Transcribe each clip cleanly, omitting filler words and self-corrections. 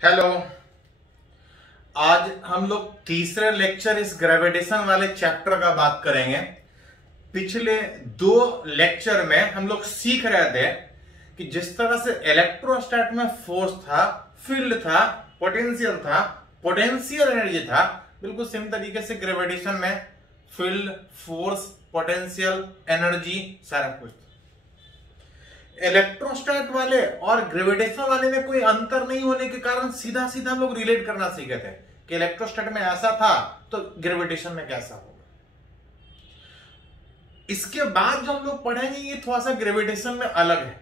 Hello. आज हम लोग तीसरे लेक्चर इस ग्रेविटेशन वाले चैप्टर का बात करेंगे। पिछले दो लेक्चर में हम लोग सीख रहे थे कि जिस तरह से इलेक्ट्रोस्टैट में फोर्स था, फील्ड था, पोटेंशियल एनर्जी था, बिल्कुल सेम तरीके से ग्रेविटेशन में फील्ड, फोर्स, पोटेंशियल एनर्जी सारा कुछ। इलेक्ट्रोस्टैट वाले और ग्रेविटेशन वाले में कोई अंतर नहीं होने के कारण सीधा सीधा हम लोग रिलेट करना सीखे थे कि इलेक्ट्रोस्टैट में ऐसा था तो ग्रेविटेशन में कैसा होगा। इसके बाद जो हम लोग पढ़ेंगे ये थोड़ा सा ग्रेविटेशन में अलग है,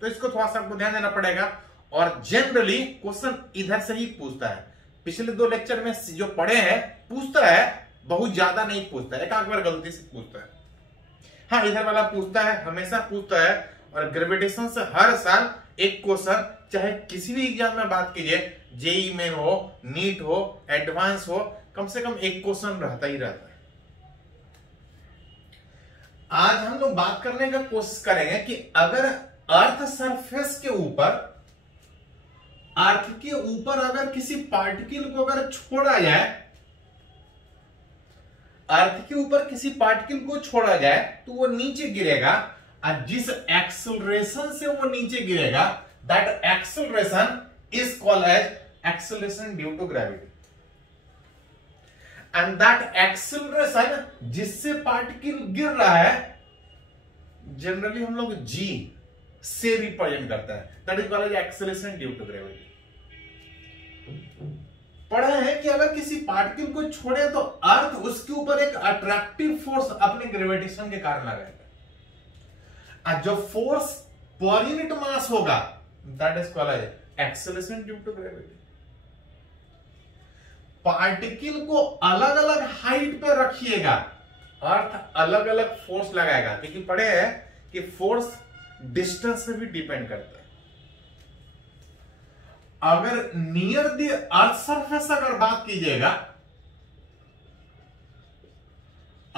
तो इसको थोड़ा सा आपको ध्यान देना पड़ेगा। और जनरली क्वेश्चन इधर से ही पूछता है। पिछले दो लेक्चर में जो पढ़े हैं पूछता है, बहुत ज्यादा नहीं पूछता है, एक आध बार गलती से पूछता है। हाँ, इधर वाला पूछता है, हमेशा पूछता है। और ग्रेविटेशन से हर साल एक क्वेश्चन, चाहे किसी भी एग्जाम में बात कीजिए, जेई में हो, नीट हो, एडवांस हो, कम से कम एक क्वेश्चन रहता ही रहता है। आज हम लोग बात करने का कोशिश करेंगे कि अगर अर्थ सरफेस के ऊपर, अर्थ के ऊपर अगर किसी पार्टिकल को अगर छोड़ा जाए, अर्थ के ऊपर किसी पार्टिकल को छोड़ा जाए तो वो नीचे गिरेगा, और जिस एक्सेलरेशन से वो नीचे गिरेगा, that acceleration is called as acceleration due to gravity. And that acceleration जिससे पार्टिकल गिर रहा है, जनरली हम लोग जी से रिप्रेजेंट करता है, that is called as acceleration due to gravity. पढ़ा है कि अगर किसी पार्टिकल को छोड़े तो अर्थ उसके ऊपर एक अट्रैक्टिव फोर्स अपने ग्रेविटेशन के कारण लगाएगा। जो फोर्स पर यूनिट मास होगा, that is called as acceleration due to gravity. Particle को अलग अलग हाइट पे रखिएगा, अर्थ अलग अलग फोर्स लगाएगा, क्योंकि पढ़े हैं कि फोर्स डिस्टेंस से भी डिपेंड करता है। अगर नियर द अर्थ सरफेस अगर बात कीजिएगा,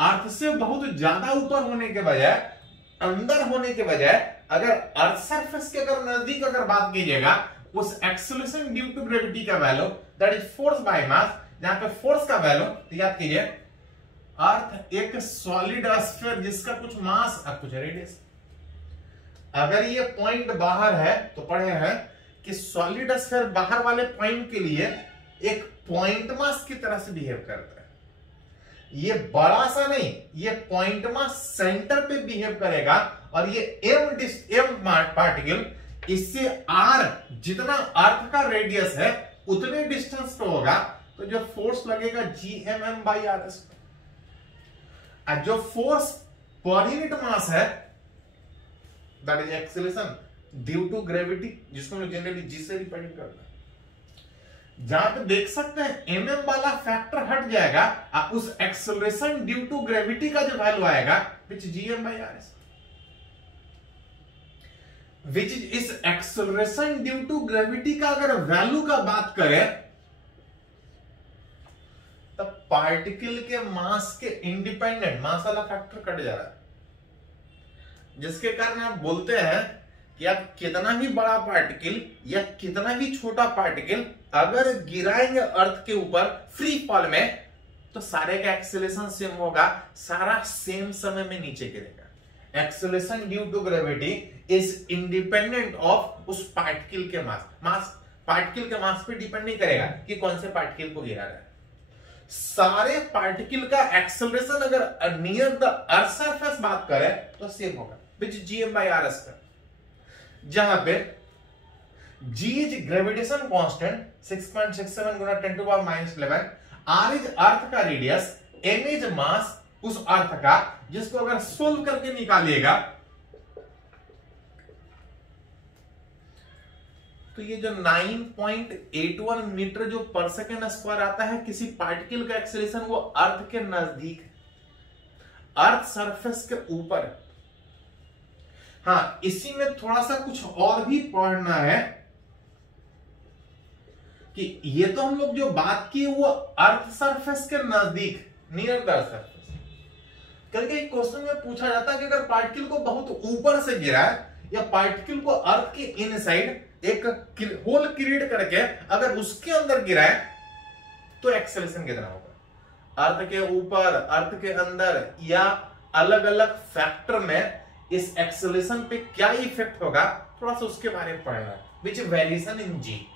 अर्थ से बहुत ज्यादा ऊपर होने के बजाय, अंदर होने के बजाय, अगर अर्थ सरफेस के अगर नजदीक अगर बात कीजिएगा, उस एक्सेलरेशन ड्यू टू ग्रेविटी का value, that is force by mass, जहां पे फोर्स का वैल्यू, तो याद कीजिए, अर्थ एक सॉलिड स्फीयर जिसका कुछ मास और कुछ रेडियस। अगर ये पॉइंट बाहर है तो पढ़े हैं कि सॉलिड स्फीयर बाहर वाले पॉइंट के लिए एक पॉइंट मास की तरह से बिहेव करता है। ये बड़ा सा नहीं, ये पॉइंट मास सेंटर पे बिहेव करेगा, और ये एम पार्टिकल, इससे आर, जितना अर्थ का रेडियस है उतने डिस्टेंस पे होगा, तो जो फोर्स लगेगा GMM बाई RS। और जो फोर्स पर यूनिट मास है, that is acceleration due to gravity, जिसको हम जनरली जी से रिप्रेजेंट करते हैं। जहां पे देख सकते हैं mm वाला फैक्टर हट जाएगा, और उस एक्सेलरेशन ड्यू टू ग्रेविटी का जो वैल्यू आएगा, विच GM बाई RS, विच इस एक्सेलरेशन ड्यू टू ग्रेविटी का अगर वैल्यू का बात करें, तब पार्टिकल के मास के इंडिपेंडेंट मास वाला फैक्टर कट जा रहा है, जिसके कारण आप बोलते हैं कि आप कितना भी बड़ा पार्टिकल या कितना भी छोटा पार्टिकल अगर गिराएंगे अर्थ के ऊपर फ्री फॉल में, तो सारे का एक्सेलरेशन सेम होगा, सारा सेम समय में नीचे गिरेगा। Acceleration due to gravity is independent of उस पार्टिकल के मास पार्टिकल के मास पे डिपेंड नहीं करेगा कि कौन से पार्टिकल को गिरा रहा है। सारे पार्टिकल का एक्सेलरेशन अगर नियर द अर्थ सरफेस बात करें तो सेम होगा, विच GM बाई RS का, जहां पे G इज ग्रेविटेशन कांस्टेंट 6.67 गुना 10 to power -11, R is earth का रेडियस, M इज मास उस अर्थ का, जिसको अगर सोल्व करके निकालिएगा तो ये जो 9.81 मीटर जो पर सेकेंड स्क्वायर आता है किसी पार्टिकल का एक्सेलरेशन, वो अर्थ के नजदीक, अर्थ सरफेस के ऊपर। हाँ, इसी में थोड़ा सा कुछ और भी पढ़ना है कि ये तो हम लोग जो बात की वो अर्थ सरफेस के नजदीक, नियर द अर्थ सरफेस। क्योंकि क्वेश्चन में पूछा जाता है कि अगर पार्टिकल को बहुत ऊपर से गिरा है या पार्टिकल को अर्थ के इनसाइड एक होल क्रिएट करके अगर उसके अंदर गिराए तो एक्सेलरेशन कितना होगा। अर्थ के ऊपर, अर्थ के अंदर या अलग अलग फैक्टर में इस एक्सेलरेशन पे क्या इफेक्ट होगा, थोड़ा सा उसके बारे में पढ़ना है। विच वेरिएशन इन जी।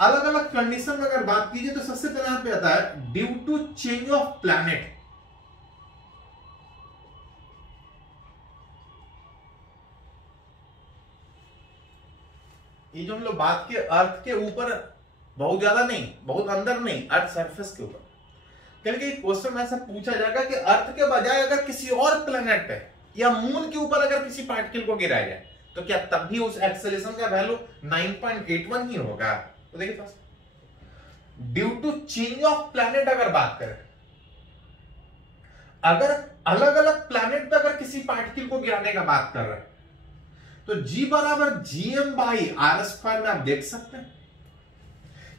अलग अलग कंडीशन में अगर बात कीजिए तो सबसे पहले यहां पे आता है due to change of planet. ये जो हम लोग बात किए अर्थ के ऊपर, बहुत ज्यादा नहीं, बहुत अंदर नहीं, अर्थ सरफेस के ऊपर। क्योंकि क्वेश्चन ऐसा पूछा जाएगा कि अर्थ के बजाय अगर किसी और प्लैनेट पे या मून के ऊपर अगर किसी पार्टिकल को गिराया जाए तो क्या तब भी उस एक्सेलरेशन का वैल्यू 9.81 ही होगा। तो देखिए due to change of planet अगर बात करें, अगर अलग अलग प्लैनेट पे अगर किसी पार्टिकल को गिराने का बात कर रहे हैं तो G बराबर GM/r² में आप देख सकते हैं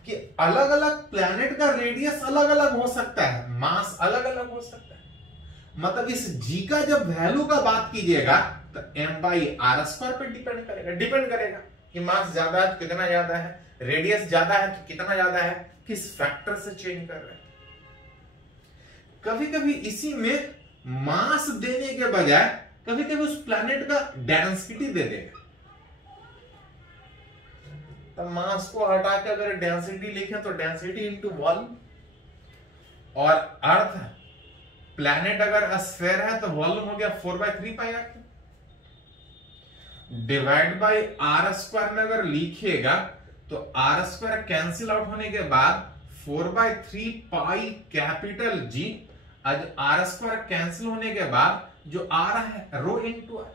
कि अलग अलग प्लैनेट का रेडियस अलग अलग हो सकता है, मास अलग अलग हो सकता है। मतलब इस G का जब वैल्यू का बात कीजिएगा तो m/r² पे डिपेंड करेगा कि मास ज्यादा है तो कितना ज्यादा है, रेडियस ज्यादा है तो कितना ज्यादा है, किस फैक्टर से चेंज कर रहे हैं। कभी कभी इसी में मास देने के बजाय कभी कभी उस प्लैनेट का डेंसिटी दे देगा। तो मास को हटा के अगर डेंसिटी लिखें तो डेंसिटी इंटू वॉल्यूम, और अर्थ प्लैनेट अगर स्फीयर है तो वॉल्यूम हो गया 4/3πr डिवाइड बाई r² में अगर लिखिएगा तो r² कैंसिल आउट होने के बाद 4/3π कैपिटल G, आज r² कैंसिल होने के बाद जो आ रहा है रो इंटू आर।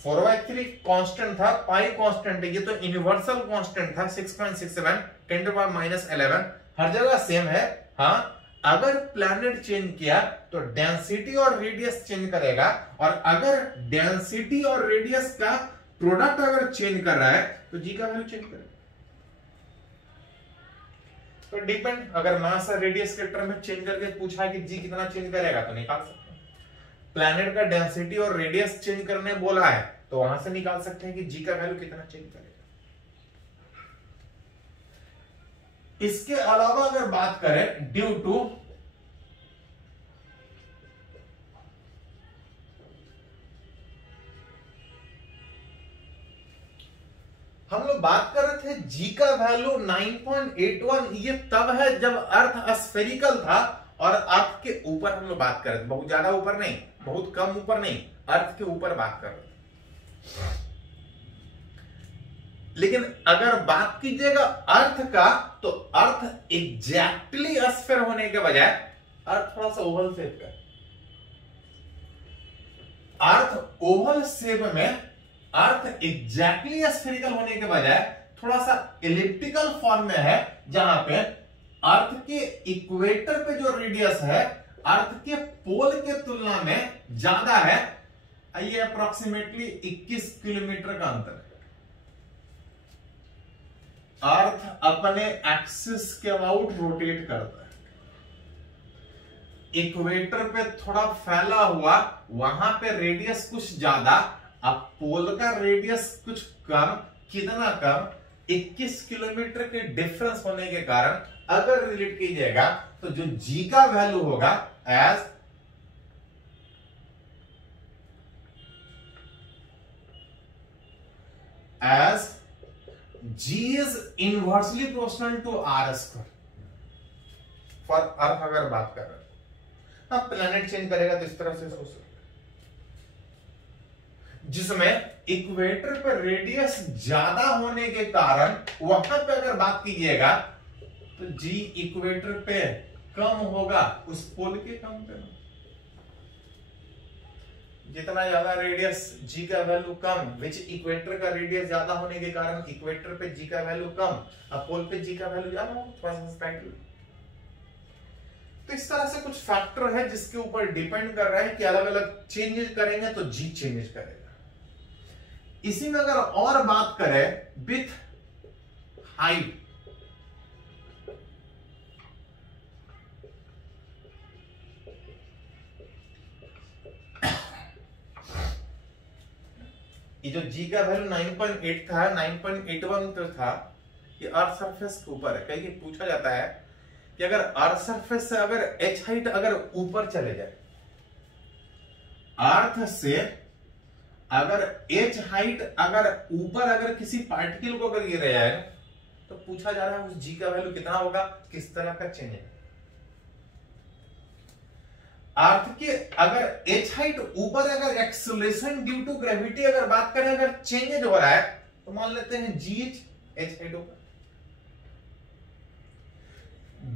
4/3 कांस्टेंट था, पाई कांस्टेंट है, ये तो यूनिवर्सल कांस्टेंट था 6.67 10⁻11 हर जगह सेम है। हाँ, अगर प्लैनेट चेंज किया तो डेंसिटी और रेडियस चेंज करेगा, और अगर डेंसिटी और रेडियस का प्रोडक्ट अगर चेंज कर रहा है तो जी का वैल्यू चेंज करेगा। तो डिपेंड, अगर मास और रेडियस के टर्म में चेंज करके पूछा है कि जी कितना चेंज करेगा तो निकाल सकते हैं। प्लैनेट का डेंसिटी और रेडियस चेंज करने बोला है तो वहां से निकाल सकते हैं कि जी का वैल्यू कितना चेंज करेगा। इसके अलावा अगर बात करें ड्यू टू हम लोग बात कर रहे थे जी का वैल्यू 9.81, ये तब है जब अर्थ स्फेरिकल था और अर्थ के ऊपर हम लोग बात कर रहे थे, बहुत ज्यादा ऊपर नहीं, बहुत कम ऊपर नहीं, अर्थ के ऊपर बात कर रहे थे। लेकिन अगर बात कीजिएगा अर्थ का तो अर्थ एग्जैक्टली स्फीयर होने के बजाय अर्थ थोड़ा सा ओवल शेप का, अर्थ ओवल शेप में अर्थ एग्जैक्टली स्फेरिकल होने के बजाय थोड़ा सा एलिप्टिकल फॉर्म में है, जहां पे अर्थ के इक्वेटर पे जो रेडियस है अर्थ के पोल के तुलना में ज्यादा है। ये अप्रोक्सीमेटली 21 किलोमीटर का अंतर है। अर्थ अपने एक्सिस के अबाउट रोटेट करता है, इक्वेटर पे थोड़ा फैला हुआ, वहां पे रेडियस कुछ ज्यादा, अब पोल का रेडियस कुछ कम। कितना कम? 21 किलोमीटर के डिफरेंस होने के कारण अगर रिलेट कीजिएगा तो जो जी का वैल्यू होगा as ji is inversely proportional to r²। For earth अगर बात कर रहे हैं, अब प्लैनेट चेंज करेगा तो इस तरह से सोच सकते, जिसमें इक्वेटर पर रेडियस ज्यादा होने के कारण वहां पे अगर बात कीजिएगा तो जी इक्वेटर पे कम होगा उस पोल के कंपेयर। जितना ज्यादा रेडियस जी का वैल्यू कम, विच इक्वेटर का रेडियस ज्यादा होने के कारण इक्वेटर पे जी का वैल्यू कम, अब पोल पे जी का वैल्यू ज्यादा होगा, थोड़ा सा। तो इस तरह से कुछ फैक्टर है जिसके ऊपर डिपेंड कर रहा है कि अलग अलग चेंजेस करेंगे तो जी चेंजेस करेगा। इसी में अगर और बात करें विथ हाइट, ये जो जी का वैल्यू 9.8 था, 9.81 तो था, ये अर्थ सरफेस के ऊपर है। कहीं पूछा जाता है कि अगर अर्थ सरफेस से अगर एच हाइट अगर ऊपर चले जाए, अर्थ से अगर एच हाइट अगर ऊपर अगर किसी पार्टिकल को अगर गिर जाए, तो पूछा जा रहा है उस जी का वैल्यू कितना होगा, किस तरह का चेंज है। अर्थ के अगर एच हाइट ऊपर अगर एक्सेलरेशन ड्यू टू ग्रेविटी अगर बात करें, अगर चेंज हो रहा है, तो मान लेते हैं जी एच हाइट ऊपर,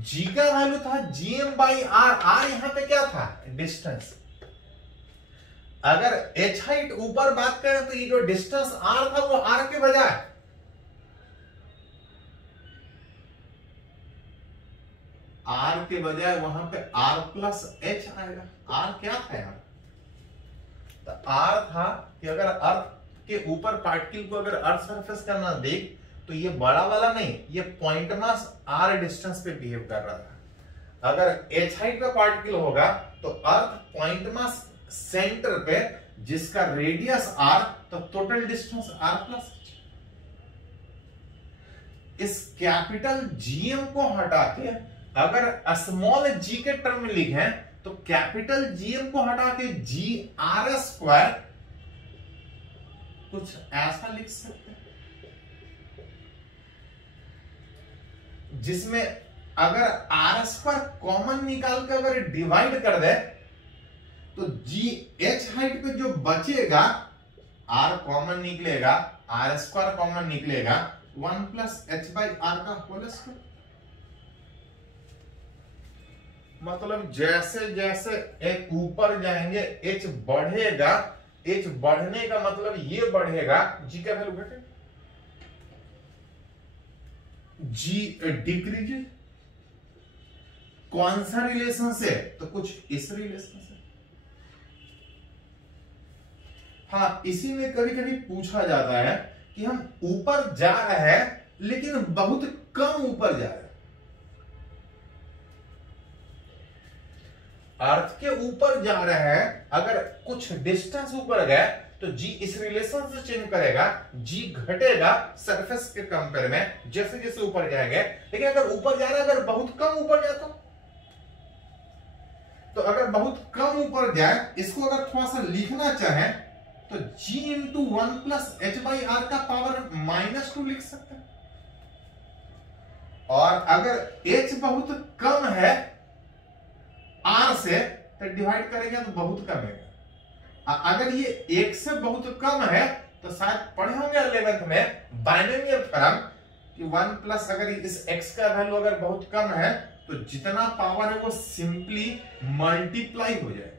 जी का वैल्यू था जीएम बाई आर, आर यहां पे क्या था, डिस्टेंस। अगर एच हाइट ऊपर बात करें तो ये जो डिस्टेंस आर था वो आर के बजाय वहां पे आर प्लस एच आएगा। आर क्या था यार, तो आर था कि अगर अर्थ के ऊपर पार्टिकल को अगर अर्थ सरफेस करना देख, तो ये बड़ा वाला नहीं, ये पॉइंट मास आर डिस्टेंस पे बिहेव कर रहा था। अगर एच हाइट का पार्टिकल होगा तो अर्थ पॉइंट मास सेंटर पे, जिसका रेडियस आर, तो total distance R plus H. इस कैपिटल जीएम को हटा के अगर स्मॉल जी के टर्म में लिखें, तो कैपिटल जीएम को हटा के जी आर स्क्वायर कुछ ऐसा लिख सकते हैं, जिसमें अगर आर स्क्वायर कॉमन निकाल के अगर डिवाइड कर दे, तो जी एच हाइट पे जो बचेगा, आर कॉमन निकलेगा, आर स्क्वायर कॉमन निकलेगा, 1 प्लस एच बाई आर का होल स्क्वायर। मतलब जैसे जैसे एक ऊपर जाएंगे एच बढ़ेगा, एच बढ़ने का मतलब ये बढ़ेगा, जी का वैल्यू घटेगा, जी डिक्रीज। कौन सा रिलेशन से, तो कुछ इस रिलेशन से। हाँ, इसी में कभी कभी पूछा जाता है कि हम ऊपर जा रहे हैं लेकिन बहुत कम ऊपर जा रहे हैं। अर्थ के ऊपर जा रहे हैं, अगर कुछ डिस्टेंस ऊपर गए तो जी इस रिलेशन से चेंज करेगा, जी घटेगा सरफेस के कंपेयर में जैसे जैसे ऊपर जाएंगे। लेकिन अगर ऊपर जा रहा है, अगर बहुत कम ऊपर जाता, तो अगर बहुत कम ऊपर जाए, इसको अगर थोड़ा सा लिखना चाहे तो g into 1 plus H by R का पावर -2 लिख सकते हैं। और अगर h बहुत कम है r से, तो डिवाइड करेंगे तो बहुत कम है। अगर ये 1 से बहुत कम है, तो शायद पढ़े होंगे 11th में बाइनोमियल थ्योरम कि 1 प्लस अगर इस x का वैल्यू अगर बहुत कम है, तो जितना पावर है वो सिंपली मल्टीप्लाई हो जाएगा।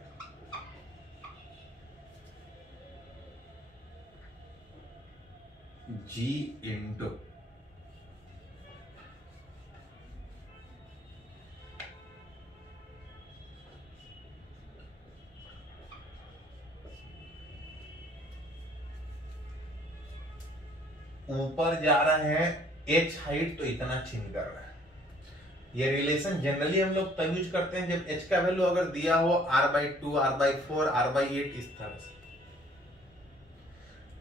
जी इंटू ऊपर जा रहे हैं, एच हाइट तो इतना चेंज कर रहा है। ये रिलेशन जनरली हम लोग तब यूज करते हैं जब एच का वैल्यू अगर दिया हो r/2, r/4, r/8 इस तरह से।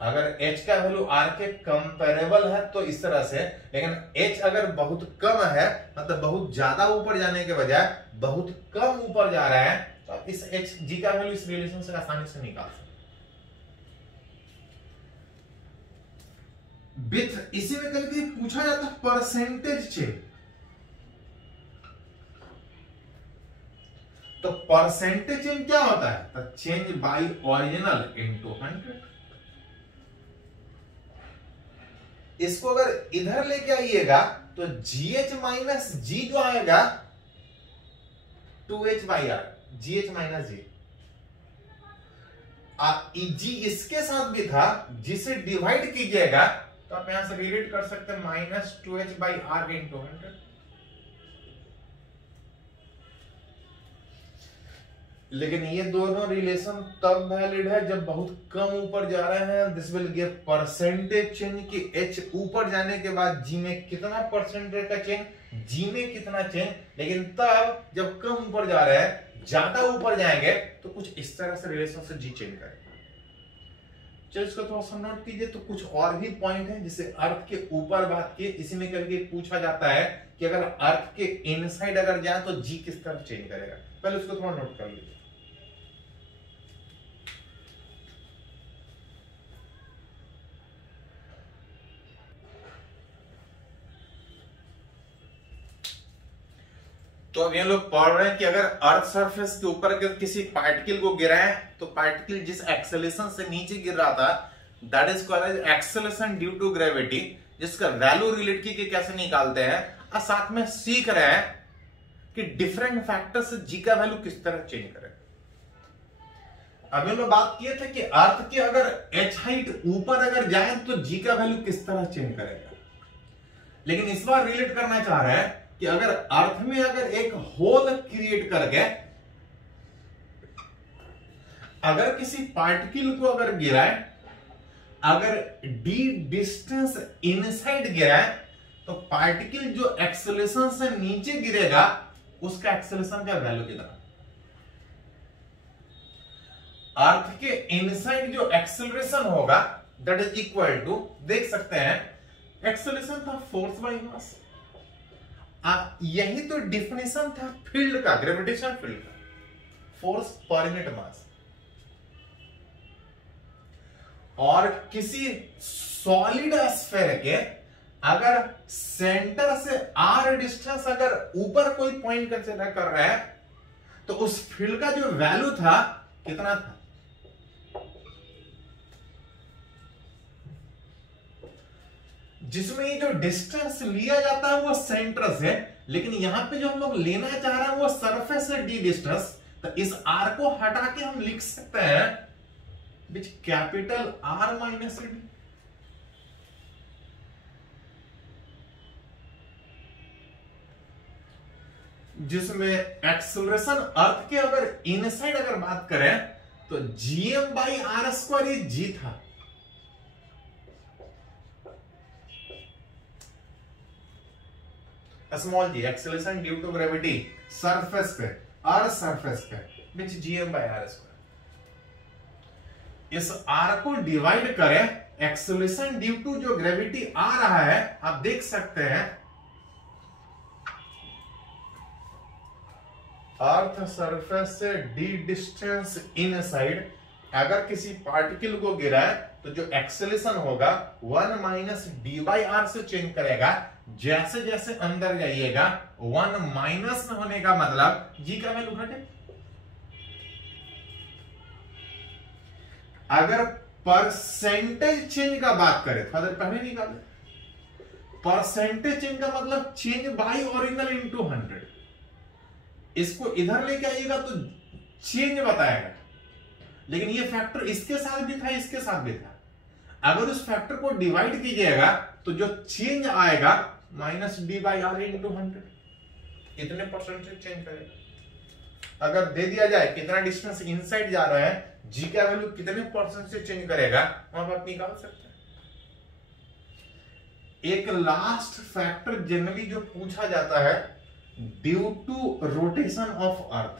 अगर h का वैल्यू r के कंपेरेबल है तो इस तरह से, लेकिन h अगर बहुत कम है, मतलब बहुत ज्यादा ऊपर जाने के बजाय बहुत कम ऊपर जा रहा है, तो इस h g का वैल्यू इस रिलेशन से आसानी से निकाल सकते। विथ इसी में कभी पूछा जाता है परसेंटेज चेंज, तो परसेंटेज चेंज क्या होता है, तो चेंज बाय ओरिजिनल इनटू 100। इसको अगर इधर लेके आइएगा तो GH माइनस जी जो आएगा 2H by R, GH minus g. जी इसके साथ भी था, जिसे डिवाइड कीजिएगा तो आप यहां से रिलेट कर सकते हैं -2H बाई आर इंटू 100। लेकिन ये दोनों रिलेशन तब वैलिड है जब बहुत कम ऊपर जा रहे हैं। This will give percentage change कि h ऊपर जाने के बाद g में कितना परसेंटेज का चेंज, g में कितना चेंज। लेकिन तब जब कम ऊपर जा रहे हैं, ज्यादा ऊपर जाएंगे तो कुछ इस तरह से रिलेशन से g चेंज करेंगे। चलो इसको थोड़ा सा नोट कीजिए। तो कुछ और भी पॉइंट है जिसे अर्थ के ऊपर बात की, इसी में करके पूछा जाता है कि अगर अर्थ के इनसाइड अगर जाए तो जी किस तरह चेंज करेगा। पहले उसको थोड़ा नोट कर लीजिए। तो अब ये लोग पढ़ रहे हैं कि अगर अर्थ सरफेस के ऊपर अगर किसी पार्टिकल को गिराए तो पार्टिकल जिस एक्सेलरेशन से नीचे गिर रहा था that is called acceleration due to gravity, जिसका वैल्यू रिलेट की कैसे निकालते हैं, और साथ में सीख रहे हैं कि डिफरेंट फैक्टर से जी का वैल्यू किस तरह चेंज करें। अभी लोग बात किए थे कि अर्थ की अगर एच हाइट ऊपर अगर जाए तो जी का वैल्यू किस तरह चेंज करेगा, लेकिन इस बार रिलेट करना चाह रहे हैं कि अगर अर्थ में अगर एक होल क्रिएट करके अगर किसी पार्टिकल को अगर गिराए, अगर डी डिस्टेंस इनसाइड गिराए तो पार्टिकल जो एक्सेलरेशन से नीचे गिरेगा उसका एक्सेलरेशन का वैल्यू कितना। अर्थ के इनसाइड जो एक्सेलरेशन होगा दैट इज इक्वल टू, देख सकते हैं एक्सेलरेशन था फोर्स बाय मास। यही तो डिफिनेशन था फील्ड का, ग्रेविटेशन फील्ड का, फोर्स पर यूनिट मास। और किसी सॉलिड स्फीयर के अगर सेंटर से आर डिस्टेंस अगर ऊपर कोई पॉइंट कंसीडर कर रहा है तो उस फील्ड का जो वैल्यू था कितना था, जिसमें ये जो डिस्टेंस लिया जाता है वो सेंटर से, लेकिन यहां पे जो हम लोग लेना चाह रहे हैं वो सरफेस से डी डिस्टेंस। तो इस आर को हटा के हम लिख सकते हैं which capital R minus D. जिसमें एक्सेलरेशन अर्थ के अगर इनसाइड अगर बात करें तो GM by R square g था। Small g acceleration due to gravity surface पे, अर्थ सरफेस पे which GM by R square. इस आर को डिवाइड करें, एक्सेलरेशन ड्यू टू जो ग्रेविटी आ रहा है आप देख सकते हैं अर्थ सरफेस से डी डिस्टेंस इनसाइड अगर किसी पार्टिकल को गिराए तो जो एक्सेलरेशन होगा 1 माइनस डी बाई आर से चेंज करेगा। जैसे जैसे अंदर जाइएगा 1 माइनस में होने का मतलब जी का वैल्यू घटे। अगर परसेंटेज चेंज का बात करें, फादर पहले निकाले, परसेंटेज चेंज का मतलब चेंज बाई ओरिजिनल इनटू 100। इसको इधर लेके आइएगा तो चेंज बताएगा, लेकिन ये फैक्टर इसके साथ भी था, इसके साथ भी था। अगर उस फैक्टर को डिवाइड कीजिएगा तो जो चेंज आएगा minus D by R into 100, इतने परसेंट से चेंज करेगा। अगर दे दिया जाए कितना डिस्टेंस इनसाइड जा रहा है, जी का वैल्यू कितने परसेंट से चेंज करेगा, वहां आप निकाल सकते हैं। एक लास्ट फैक्टर जनरली जो पूछा जाता है due to rotation of earth.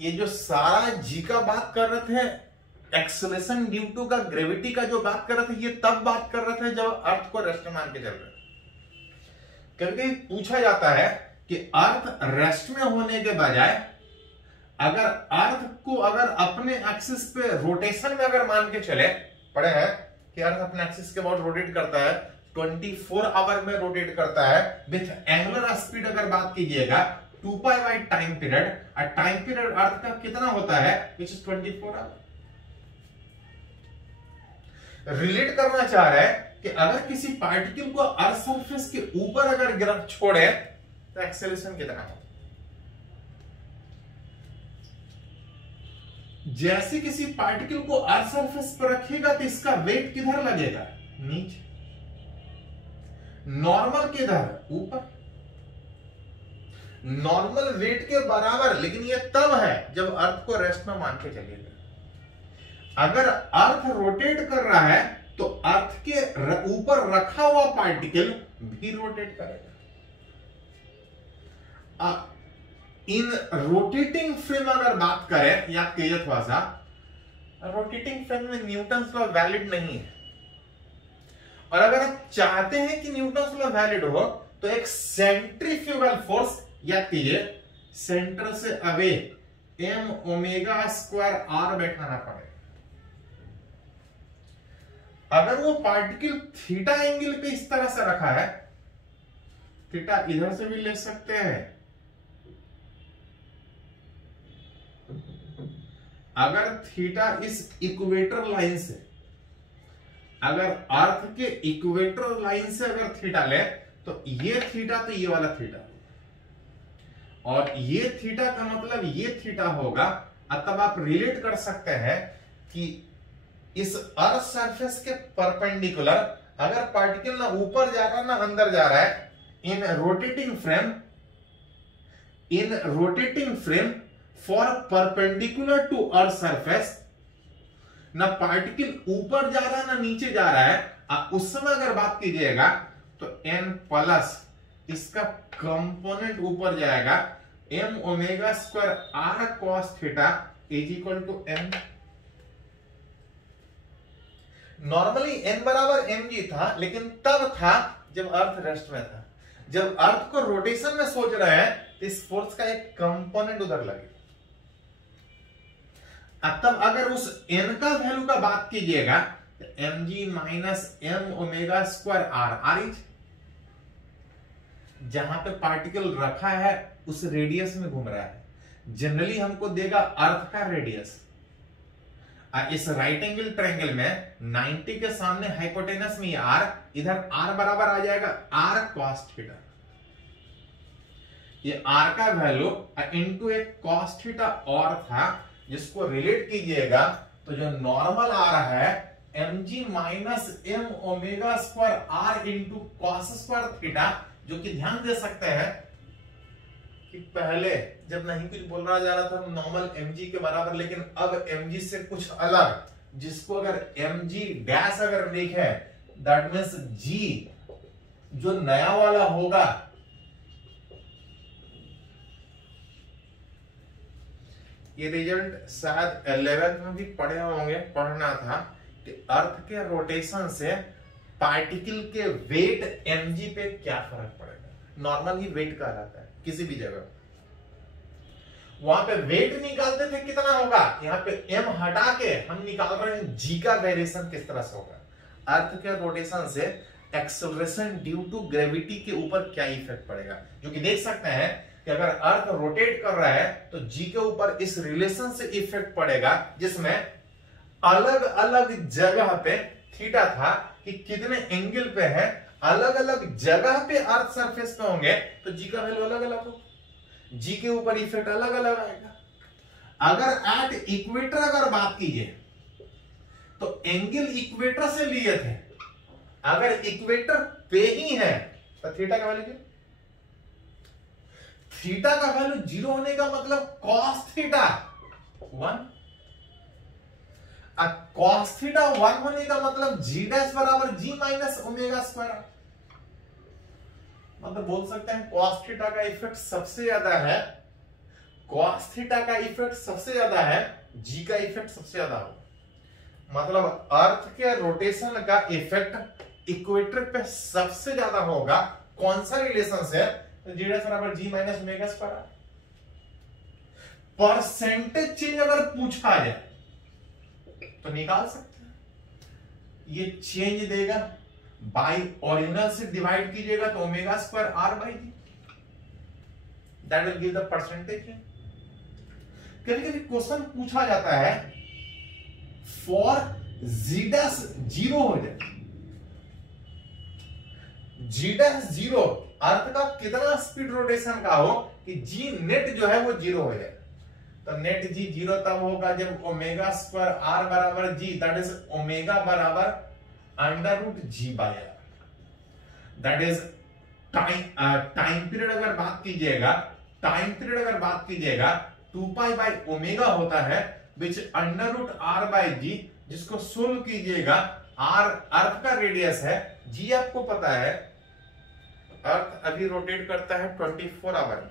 ये जो सारा जी का बात कर रहे थे, एक्सेलरेशन ड्यू टू का, ग्रेविटी का जो बात कर रहे थे, ये तब बात कर रहे थे जब अर्थ को रेस्ट में मान के चल रहे थे। क्योंकि पूछा जाता है कि अर्थ रेस्ट में होने के बजाय अगर अर्थ को अगर अपने एक्सिस पे रोटेशन में अगर मान के चले, पढ़े हैं कि अर्थ अपने एक्सिस के बाद रोटेट करता है, 24 आवर में रोटेट करता है विथ एंगुलर स्पीड अगर बात कीजिएगा 2 पाई बाई टाइम पीरियड, और टाइम पीरियड अर्थ का कितना होता है विच इज 24 आवर। रिलेट करना चाह रहा है कि अगर किसी पार्टिकल को अर्थ सरफेस के ऊपर अगर गिरा छोड़े तो एक्सेलरेशन कितना होगा। जैसे किसी पार्टिकल को अर्थ सरफेस पर रखिएगा तो इसका वेट किधर लगेगा, नीचे। नॉर्मल किधर, ऊपर। नॉर्मल वेट के बराबर, लेकिन ये तब है जब अर्थ को रेस्ट में मान के चलिएगा। अगर अर्थ रोटेट कर रहा है तो अर्थ के ऊपर रखा हुआ पार्टिकल भी रोटेट करेगा। इन रोटेटिंग फ्रेम अगर बात करें, याद कीजिए थोड़ा सा, रोटेटिंग फ्रेम में न्यूटन्स लॉ वैलिड नहीं है, और अगर आप चाहते हैं कि न्यूटन्स लॉ वैलिड हो तो एक सेंट्रीफ्यूगल फोर्स, याद कीजिए, सेंटर से away m omega square r बैठाना पड़ेगा। अगर वो पार्टिकल थीटा एंगल पे इस तरह से रखा है, थीटा इधर से भी ले सकते हैं, अगर थीटा इस इक्वेटर लाइन से, अगर अर्थ के इक्वेटर लाइन से अगर थीटा ले तो ये थीटा तो ये वाला थीटा, और ये थीटा का मतलब ये थीटा होगा। तब आप रिलेट कर सकते हैं कि इस अर्थ सरफेस के परपेंडिकुलर अगर पार्टिकल ना ऊपर जा रहा है ना अंदर जा रहा है, in rotating frame for perpendicular to earth surface, ना पार्टिकल ऊपर जा रहा है ना नीचे जा रहा है, उस समय अगर बात कीजिएगा तो n प्लस इसका कंपोनेंट ऊपर जाएगा, m omega square r cos theta is equal to m। Normally n बराबर mg था, लेकिन तब था जब अर्थ रेस्ट में था। जब अर्थ को रोटेशन में सोच रहे हैं तो इस फोर्स का एक कंपोनेंट उधर लगे। तब अगर उस n का वैल्यू का बात कीजिएगा तो mg minus m omega square r is, जहां पे पार्टिकल रखा है उस रेडियस में घूम रहा है, जनरली हमको देगा अर्थ का रेडियस। इस राइट एंगल ट्रायंगल में 90 के सामने हाइपोटेनस में r, इधर r बराबर आ जाएगा r cos थीटा। ये r का वैल्यू इनटू एक cos थीटा और था, जिसको रिलेट कीजिएगा तो जो नॉर्मल आ रहा है mg minus m omega square r into cos square theta, जो कि ध्यान दे सकते हैं कि पहले जब नहीं कुछ बोल रहा जा रहा था नॉर्मल mg के बराबर, लेकिन अब mg से कुछ अलग, जिसको अगर mg डैश अगर लिखे दैट मींस g जो नया वाला होगा, ये रिजल्ट शायद 11th में भी पढ़े होंगे, पढ़ना था कि अर्थ के रोटेशन से पार्टिकल के वेट mg पे क्या फर्क पड़ेगा। नॉर्मली वेट कहलाता है किसी भी जगह, वहां पे वेट निकालते थे कितना होगा, यहाँ पे m हटा के हम निकाल रहे हैं g का वेरिएशन किस तरह से होगा। अर्थ के रोटेशन से एक्सेलरेशन ड्यू टू ग्रेविटी के ऊपर क्या इफेक्ट पड़ेगा, जो कि देख सकते हैं कि अगर अर्थ रोटेट कर रहा है तो g के ऊपर इस रिलेशन से इफेक्ट पड़ेगा, जिसमें अलग अलग जगह पे थीटा था कि कितने एंगल पे है, अलग अलग जगह पे अर्थ सरफेस पे होंगे तो g का वैल्यू अलग अलग हो, g के ऊपर इफेक्ट अलग अलग आएगा। अगर एट इक्वेटर अगर बात कीजिए तो एंगल इक्वेटर से लिए थे, अगर इक्वेटर पे ही है तो थीटा का वैल्यू, थीटा का वैल्यू 0 होने का मतलब cos थीटा 1, cos थीटा 1 होने का मतलब g डैश बराबर g माइनस ओमेगा स्क्वायर। मतलब बोल सकते हैं cos थीटा का इफेक्ट सबसे ज्यादा है, cos थीटा का इफेक्ट सबसे ज्यादा है, g का इफेक्ट सबसे ज्यादा होगा। मतलब अर्थ के रोटेशन का इफेक्ट इक्वेटर पे सबसे ज्यादा होगा। कौन सा रिलेशन से, तो g डैश बराबर g minus omega square. Percentage change अगर पूछा जाए तो निकाल सकते हैं, ये चेंज देगा, बाई ओरिजिनल से डिवाइड कीजिएगा तो ओमेगा स्क्वायर r बाई जी, that will give the percentage. कभी कभी क्वेश्चन पूछा जाता है फॉर g डैश 0 हो जाए, g डैश 0 अर्थ का कितना स्पीड रोटेशन का हो कि g नेट जो है वो 0 हो जाए, तो नेट g 0 तब होगा जब ओमेगा स्क्वायर r बराबर g, दैट इज ओमेगा बराबर under root g by r, that is time period अगर बात कीजिएगा 2 पाई बाई ओमेगा होता है which under root r by g, जिसको सोल्व कीजिएगा, r अर्थ का रेडियस है, g आपको पता है अर्थ अभी रोटेट करता है 24 आवर में,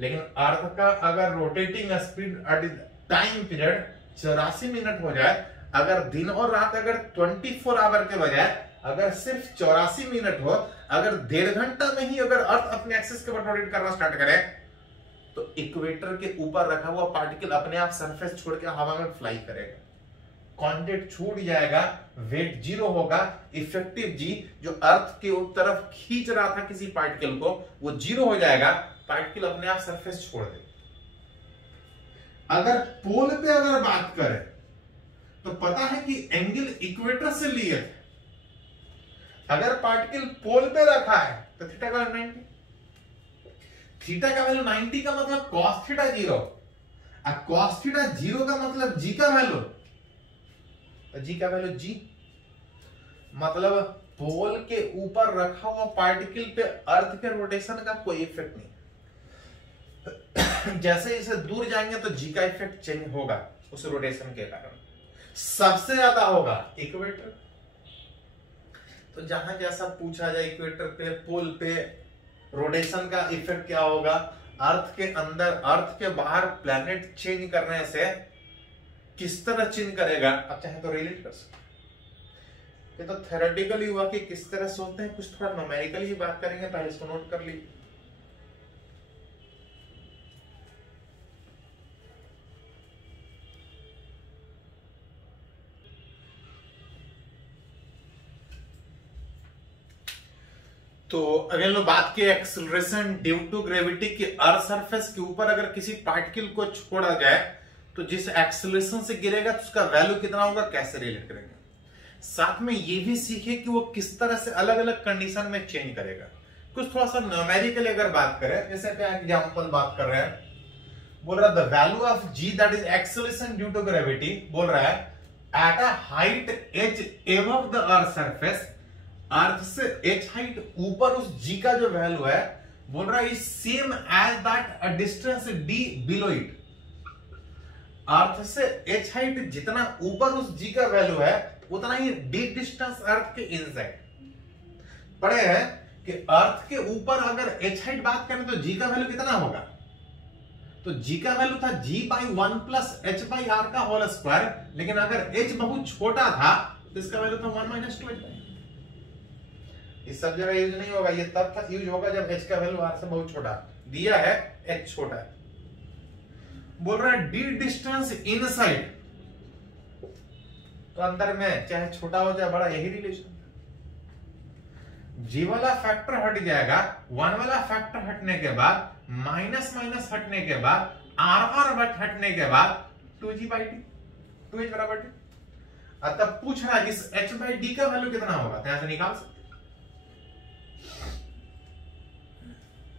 लेकिन अर्थ का अगर rotating speed at time period 84 minute हो जाए, अगर दिन और रात अगर 24 आवर के बजाय अगर सिर्फ 84 मिनट हो, अगर 1.5 घंटा में ही अगर अर्थ अपने एक्सिस के ऊपर रोटेट करना स्टार्ट करे, तो इक्वेटर के ऊपर रखा हुआ पार्टिकल अपने आप सरफेस छोड़ के हवा में फ्लाई करेगा, कांटेक्ट छूट जाएगा, वेट जीरो होगा, इफेक्टिव जी जो अर्थ के तरफ खींच रहा था किसी पार्टिकल को वो जीरो हो जाएगा, पार्टिकल अपने आप सरफेस छोड़ देगा। अगर पोल पे अगर बात करें तो पता है कि एंगल इक्वेटर से लिए थे, अगर पार्टिकल पोल पे रखा है तो थीटा का 90, थीटा का वैल्यू 90 का मतलब cos थीटा 0, अब cos थीटा 0 का मतलब g का वैल्यू, तो g का वैल्यू g, मतलब पोल के ऊपर रखा हुआ पार्टिकल पे अर्थ के रोटेशन का कोई इफेक्ट नहीं। जैसे इसे दूर जाएंगे तो जी का इफेक्ट चेंज होगा उस रोटेशन के कारण, सबसे ज्यादा होगा इक्वेटर। तो जहां जैसा पूछा जाए इक्वेटर पे पोल पे रोटेशन का इफेक्ट क्या होगा, अर्थ के अंदर अर्थ के बाहर प्लैनेट चेंज करने से किस तरह चेंज करेगा, अब चाहे तो रिलेट कर सकते। ये तो थ्योरेटिकली हुआ कि किस तरह सोचते हैं, कुछ थोड़ा न्यूमेरिकली ही बात करेंगे, पहले इसको नोट कर लीजिए। तो अगर लोग बात की एक्सेलरेशन ड्यू टू ग्रेविटी की अर्थ सरफेस के ऊपर अगर किसी पार्टिकल को छोड़ा जाए तो जिस एक्सेलरेशन से गिरेगा तो उसका वैल्यू कितना होगा, कैसे रिलेट करेंगे। साथ में ये भी सीखे कि वो किस तरह से अलग अलग कंडीशन में चेंज करेगा। कुछ थोड़ा सा न्यूमेरिकली अगर बात करें, जैसे पे एग्जांपल बात कर रहे हैं, बोल रहा है the value of g that is acceleration due to gravity, बोल रहा है at a height h above the earth surface, earth से h हाइट ऊपर उस g का जो वैल्यू है, बोल रहा है is same as that a distance d below it. Earth से h हाइट जितना ऊपर उस g का वैल्यू है उतना ही d डिस्टेंस अर्थ के इनसाइड। पढ़े हैं कि अर्थ के ऊपर अगर h हाइट बात करें तो g का वैल्यू कितना होगा, तो g का वैल्यू था g by 1 plus h by r का होल स्क्वायर, लेकिन अगर h बहुत छोटा था तो इसका वैल्यू था 1 माइनस 2h। इस सब जगह यूज नहीं होगा, ये तब यूज होगा जब h का वैल्यू r से बहुत छोटा दिया है, h छोटा है। बोल रहा है d डिस्टेंस इनसाइड, तो अंदर में चाहे छोटा हो चाहे बड़ा यही रिलेशन। g वाला फैक्टर हट जाएगा, 1 वाला फैक्टर हटने के बाद, माइनस माइनस हटने के बाद, r हटने के बाद 2g बाई टी, 2h बराबर टी। तब पूछ रहा है इस h बाई डी का वैल्यू कितना होगा, तो यहां से निकाल सकते।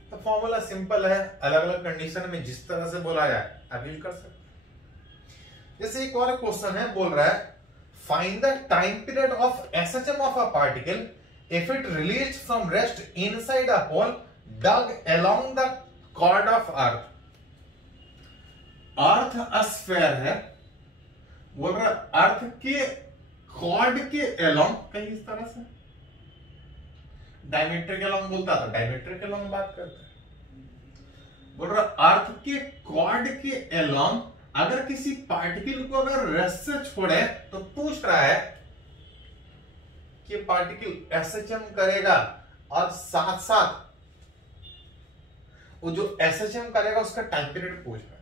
तो फॉर्मूला सिंपल है, अलग अलग कंडीशन में जिस तरह से बोला जाए आप यूज कर सकते। जैसे एक और क्वेश्चन है, बोल रहा है find the time period of SHM of a particle if it released from rest inside a hole dug along the chord of earth. Earth a sphere है, बोल रहा है अर्थ के कॉर्ड के अलोंग, कहीं इस तरह से डायमीटर के अलोंग बोलता था, डायमीटर के अलोंग बात करते हैं। बोल रहा अर्थ के कॉर्ड के अलोंग अगर किसी पार्टिकल को अगर रेस्ट से छोड़े तो पूछ रहा है कि पार्टिकल एसएचएम करेगा और साथ साथ वो जो एसएचएम करेगा उसका टाइम पीरियड पूछ रहा है।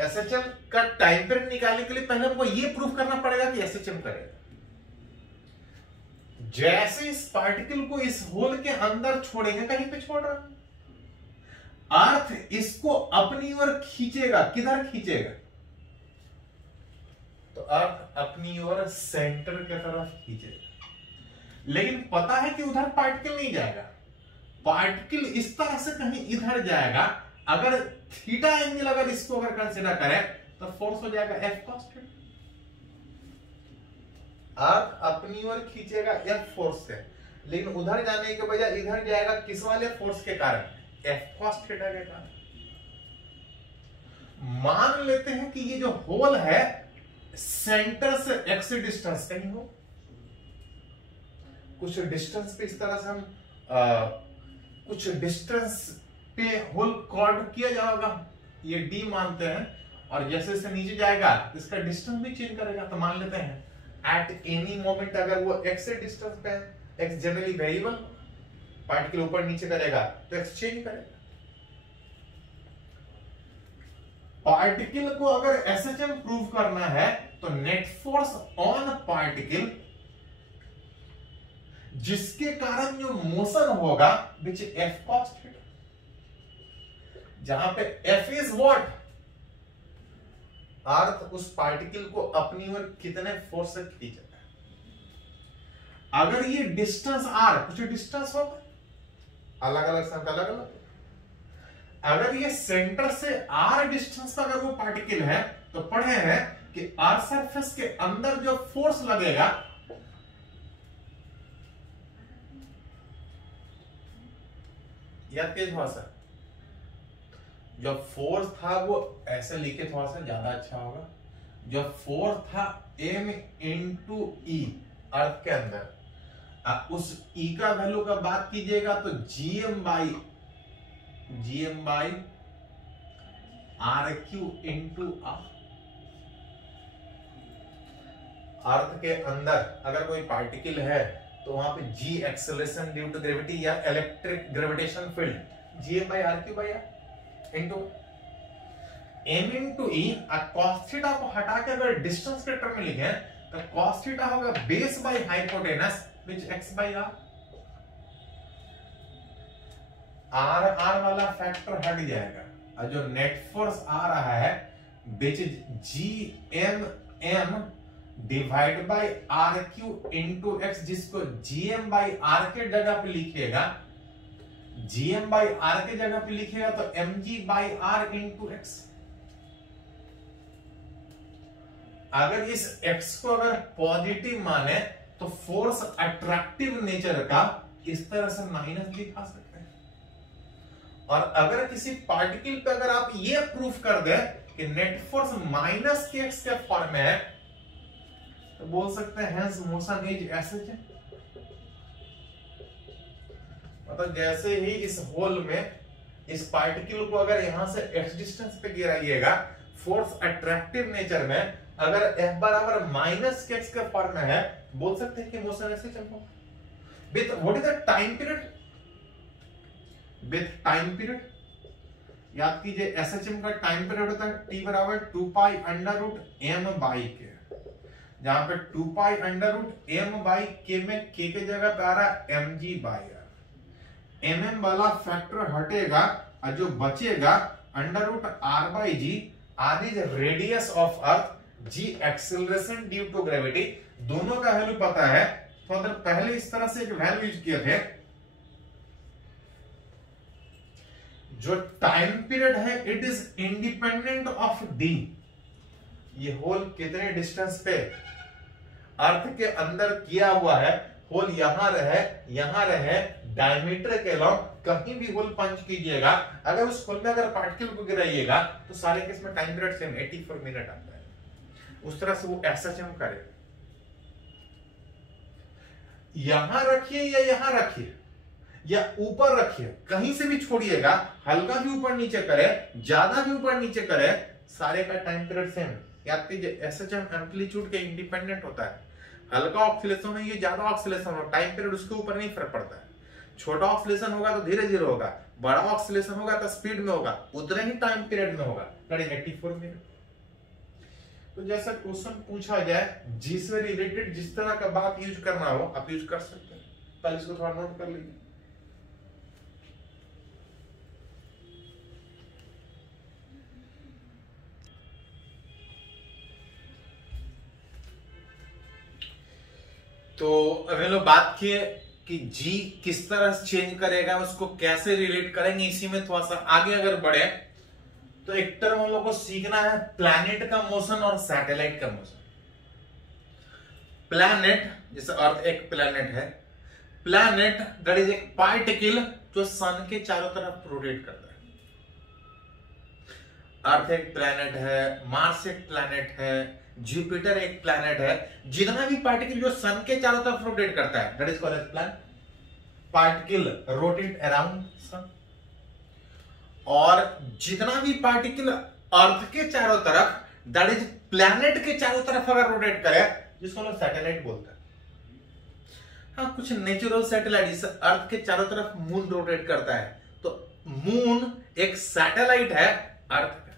एसएचएम का टाइम पीरियड निकालने के लिए पहले हमको ये प्रूफ करना पड़ेगा कि एसएचएम करेगा। जैसे इस पार्टिकल को इस होल के अंदर छोड़ेंगे, कहीं पे छोड़ रहा है, अर्थ इसको अपनी ओर खींचेगा, किधर खींचेगा, तो अर्थ अपनी ओर सेंटर की तरफ खींचेगा। लेकिन पता है कि उधर पार्टिकल नहीं जाएगा, पार्टिकल इस तरह से कहीं इधर जाएगा। अगर थीटा एंगल अगर इसको अगर कंसीडर करें तो फोर्स हो जाएगा एफ कॉस थीटा। अर्थ अपनी ओर खींचेगा एफ फोर्स से, लेकिन उधर जाने के बजाय इधर जाएगा, किस वाले फोर्स के कारण, एफ कॉस थीटा के कारण। मान लेते हैं कि ये जो होल है सेंटर से एक्स डिस्टेंस कहीं हो, कुछ डिस्टेंस पे इस तरह से हम कुछ डिस्टेंस पे होल कॉर्ड किया जाएगा, ये डी मानते हैं, और जैसे जैसे नीचे जाएगा इसका डिस्टेंस भी चेंज करेगा। तो मान लेते हैं एट एनी मोमेंट अगर वो x से डिस्टेंस पे है, x जनरली वेरिएबल, पार्टिकल ऊपर नीचे करेगा तो x चेंज करेगा। पार्टिकल को अगर SHM प्रूव करना है तो नेट फोर्स ऑन पार्टिकल जिसके कारण जो मोशन होगा विच F cos थीटा, जहां पे F इज व्हाट, अर्थ उस पार्टिकल को अपनी ओर कितने फोर्स से खींचता है। अगर ये डिस्टेंस r, कुछ डिस्टेंस होगा अलग अलग समय अलग अलग, अगर ये सेंटर से r डिस्टेंस पर अगर वो पार्टिकल है तो पढ़े हैं कि r सरफेस के अंदर जो फोर्स लगेगा याद थोड़ा सा, जो फोर्स था वो ऐसे लिखे थोड़ा सा ज्यादा अच्छा होगा। जो फोर्स था m इंटू ई अर्थ के अंदर, अब उस E का वैल्यू का बात कीजिएगा तो GM by RQ into R। अर्थ के अंदर अगर कोई पार्टिकल है तो वहां पे G acceleration due to gravity या electric gravitation field, GM by RQ by R into M into E। cos theta को हटा के अगर डिस्टेंस के टर्म में लिखे तो cos थीटा होगा base by hypotenuse which x by r। r वाला फैक्टर हट जाएगा और जो नेट फोर्स आ रहा है विच GM divide by RQ into x, जिसको GM बाई R के जगह पे लिखिएगा, GM बाई R के जगह पे लिखिएगा तो mg by R into x। अगर इस x को अगर पॉजिटिव माने तो फोर्स अट्रैक्टिव नेचर का इस तरह से माइनस दिखा सकते हैं। और अगर किसी पार्टिकल पे अगर आप ये प्रूफ कर दे कि नेट फोर्स माइनस के x के फॉर्म में है तो बोल सकते हैं हेंस मोशन इज SHM। मतलब जैसे ही इस होल में इस पार्टिकल को अगर यहां से x डिस्टेंस पे गिराइएगा, फोर्स अट्रैक्टिव नेचर में अगर F बराबर माइनस के x के फॉर्म में है, बोल सकते हैं कि मोशन SHM होगा। With what is the time period, with time period याद कीजिए SHM का टाइम पीरियड होता है t बराबर 2 pi under root m by k, जहां पे 2 pi under root m by k में k के जगह पे आ रहा है mg बाई r। mm वाला फैक्टर हटेगा और जो बचेगा under root r by g, r is radius of earth, g acceleration due to gravity. दोनों का वैल्यू पता है, थोड़ा देर पहले इस तरह से एक वैल्यू यूज किए थे। जो टाइम पीरियड है it is independent of d। ये होल कितने डिस्टेंस पे अर्थ के अंदर किया हुआ है, होल यहां रहे डायमीटर के लॉन्ग, कहीं भी होल पंच कीजिएगा, अगर उस होल में अगर पार्टिकल को गिराइएगा तो सारे केस में टाइम पीरियड सेम 84 मिनट आता है। उस तरह से वो SHM करेगा। यहां रखिए या यहां रखिए या ऊपर रखिए, कहीं से भी छोड़िएगा, हल्का भी ऊपर नीचे करे, ज्यादा भी ऊपर नीचे करे, सारे का टाइम पीरियड सेम। याद कीजिए SHM एम्पलीट्यूड के इंडिपेंडेंट होता है। हल्का ऑक्सीलेशन है, ये ज्यादा ऑक्सीलेशन हो, टाइम पीरियड उसके ऊपर नहीं फर्क पड़ता है। छोटा ऑक्सीलेशन होगा तो धीरे धीरे होगा, बड़ा ऑक्सीलेशन होगा तो स्पीड में होगा, उतने ही टाइम पीरियड में होगा, 84 मिनट। तो जैसा क्वेश्चन पूछा जाए जिससे रिलेटेड जिस तरह का बात यूज करना हो आप यूज कर सकते हैं। पहले इसको थोड़ा नोट कर लीजिए। तो अभी लोग बात किए कि G किस तरह से चेंज करेगा, उसको कैसे रिलेट करेंगे। इसी में थोड़ा सा आगे अगर बढ़े तो एक टर्म हम लोग को सीखना है प्लैनेट का मोशन और सैटेलाइट का मोशन। प्लैनेट जैसे अर्थ एक प्लैनेट है, प्लैनेट दैट इज एक पार्टिकल जो सन के चारों तरफ रोटेट करता है। अर्थ एक प्लैनेट है, मार्स एक प्लैनेट है, जुपिटर एक प्लैनेट है। जितना भी पार्टिकल जो सन के चारों तरफ रोटेट करता है that is called as planet. Particle rotate around sun. और जितना भी पार्टिकल अर्थ के चारों तरफ, दैट इज प्लैनेट के चारों तरफ अगर रोटेट करे, जिसको हम लोग सैटेलाइट बोलते हैं। हाँ, कुछ नेचुरल सैटेलाइट, जैसे अर्थ के चारों तरफ मून रोटेट करता है, तो मून एक सैटेलाइट है अर्थ का।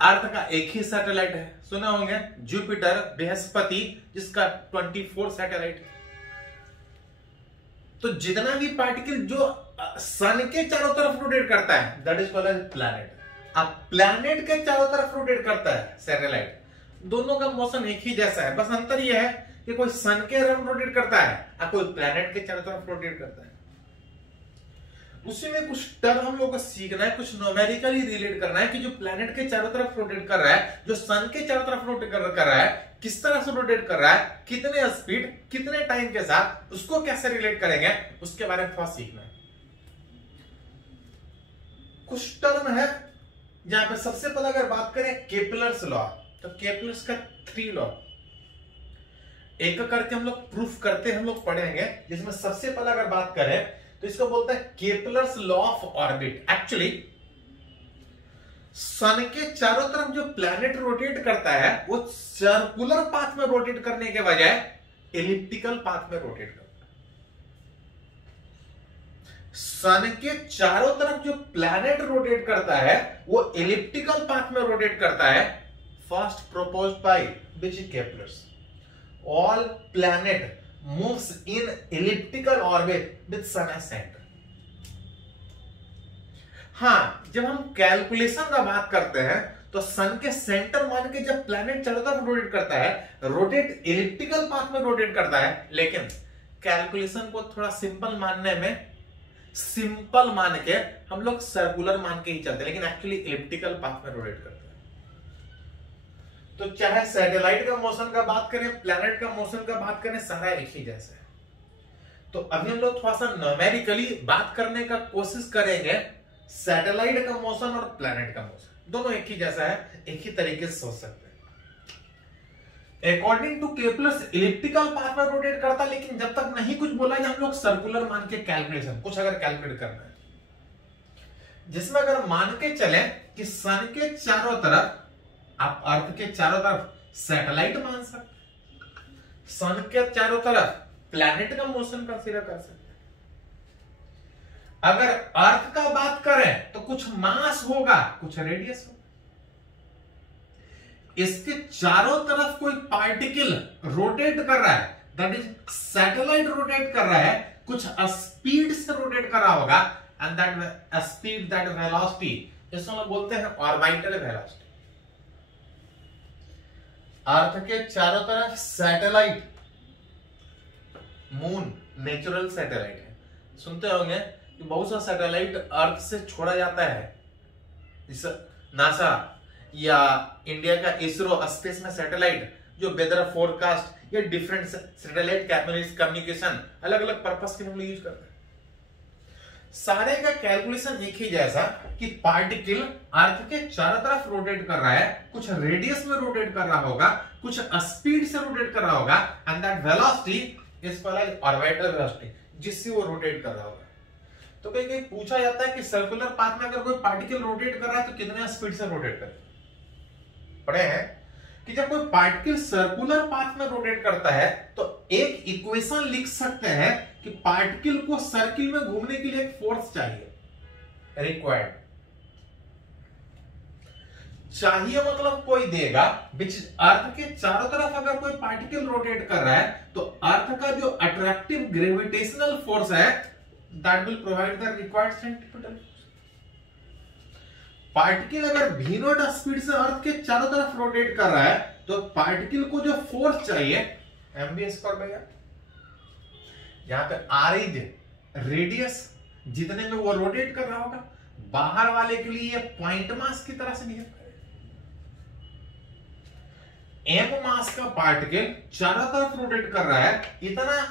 अर्थ का एक ही सैटेलाइट है, सुना होंगे, जुपिटर, बृहस्पति, जिसका 24 सैटेलाइट है। तो जितना भी पार्टिकल जो सन के चारों तरफ रोटेट करता है, that is called as planet. अब प्लैनेट के चारों तरफ रोटेट करता है सैटेलाइट, दोनों का मोशन एक ही जैसा है, बस अंतर यह है कि कोई सन के अराउंड रोटेट करता है और कोई प्लैनेट के चारों तरफ रोटेट करता है। उसी में कुछ टर्म हम लोग को सीखना है, कुछ न्यूमेरिकली रिलेट करना है कि जो प्लैनेट के चारों तरफ रोटेट कर रहा है, जो सन के चारों तरफ रोटेट कर रहा है, किस तरह से रोटेट कर रहा है, कितने स्पीड, कितने टाइम के साथ, उसको कैसे रिलेट करेंगे, उसके बारे में थोड़ा सीखना है। कुछ टर्म है जहां पे सबसे पहले अगर बात करें केपलर्स लॉ, तो केपलर्स का 3 लॉ एक करके हम लोग प्रूफ करते, हम लोग पढ़ेंगे। जिसमें सबसे पहले अगर बात करें तो इसको बोलते हैं Kepler's law of orbit. Actually sun के चारों तरफ जो प्लैनेट रोटेट करता है, वो सर्कुलर पाथ में रोटेट करने के बजाय एलिप्टिकल पाथ में रोटेट करता है। सन के चारों तरफ जो प्लैनेट रोटेट करता है, वो एलिप्टिकल पाथ में रोटेट करता है। First proposed by Kepler's, all planet moves in elliptical orbit with sun as center। हाँ, जब हम कैलकुलेशन का बात करते हैं तो सन के सेंटर मान के जब प्लैनेट चारों तरफ रोटेट करता है, रोटेट एलिप्टिकल पाथ में रोटेट करता है। लेकिन कैलकुलेशन को थोड़ा सिंपल मानने में, सिंपल मान के हम लोग सर्कुलर मान के ही चलते हैं, लेकिन एक्चुअली एलिप्टिकल पाथ में रोटेट करते हैं। तो चाहे सैटेलाइट का मोशन का बात करें, प्लैनेट का मोशन का बात करें, सारा एक ही जैसा है। तो अभी हम लोग थोड़ा सा न्यूमेरिकली बात करने का कोशिश करेंगे। सैटेलाइट का मोशन और प्लैनेट का मोशन दोनों एक ही जैसा है, एक ही तरीके से सोच सकते हैं। According to Kepler's elliptical path में रोटेट करता, लेकिन जब तक नहीं कुछ बोला कि हम लोग सर्कुलर मान के कैलकुलेशन कुछ अगर कैलकुलेट करना है, जिसमें अगर मान के चले कि सन के चारों तरफ, आप अर्थ के चारों तरफ सैटेलाइट मान सकते, सन के चारों तरफ प्लैनेट का मोशन कंसीडर कर सकते। अगर अर्थ का बात करें तो कुछ मास होगा, कुछ रेडियस होगा। इसके चारों तरफ कोई पार्टिकल रोटेट कर रहा है, दैट इज सैटेलाइट रोटेट कर रहा है, कुछ स्पीड से रोटेट कर रहा होगा, and that speed, that velocity, इसको हम बोलते हैं ऑर्बिटल वेलोसिटी। अर्थ के चारों तरफ सैटेलाइट, मून नेचुरल सैटेलाइट है, सुनते होंगे कि बहुत सा सैटेलाइट अर्थ से छोड़ा जाता है। इस नासा या इंडिया का इसरो स्पेस में सैटेलाइट जो वेदर फोरकास्ट या डिफरेंट सैटेलाइट कम्युनिकेशन, अलग अलग पर्पस के लिए यूज करते हैं। सारे का कैलकुलेशन एक ही जैसा कि पार्टिकल अर्थ के चारों तरफ रोटेट कर रहा है, कुछ रेडियस में रोटेट कर रहा होगा, कुछ स्पीड से रोटेट कर रहा होगा, and that velocity is called orbital velocity, जिससे वो रोटेट कर रहा होगा। तो कहीं कहीं पूछा जाता है कि सर्कुलर पाथ में अगर कोई पार्टिकल रोटेट कर रहा है तो कितने स्पीड से रोटेट करे। पढ़े हैं कि जब कोई पार्टिकल सर्कुलर पाथ में रोटेट करता है तो एक इक्वेशन लिख सकते हैं कि पार्टिकल को सर्किल में घूमने के लिए एक फोर्स चाहिए, रिक्वायर्ड चाहिए, मतलब कोई देगा। विच अर्थ के चारों तरफ अगर कोई पार्टिकल रोटेट कर रहा है तो अर्थ का जो अट्रैक्टिव ग्रेविटेशनल फोर्स है, that will provide the required centripetal. Particle अगर v नॉट स्पीड से अर्थ के चारों तरफ रोटेट कर रहा है तो पार्टिकल को जो फोर्स चाहिए, mv स्क्वायर बाय r, यहां पे r इज रेडियस, जितने में वो रोटेट कर रहा होगा। बाहर वाले के लिए पॉइंट मास की तरह से बिहेव करेगा। m मास का पार्टिकल चारों तरफ रोटेट कर रहा है, इतना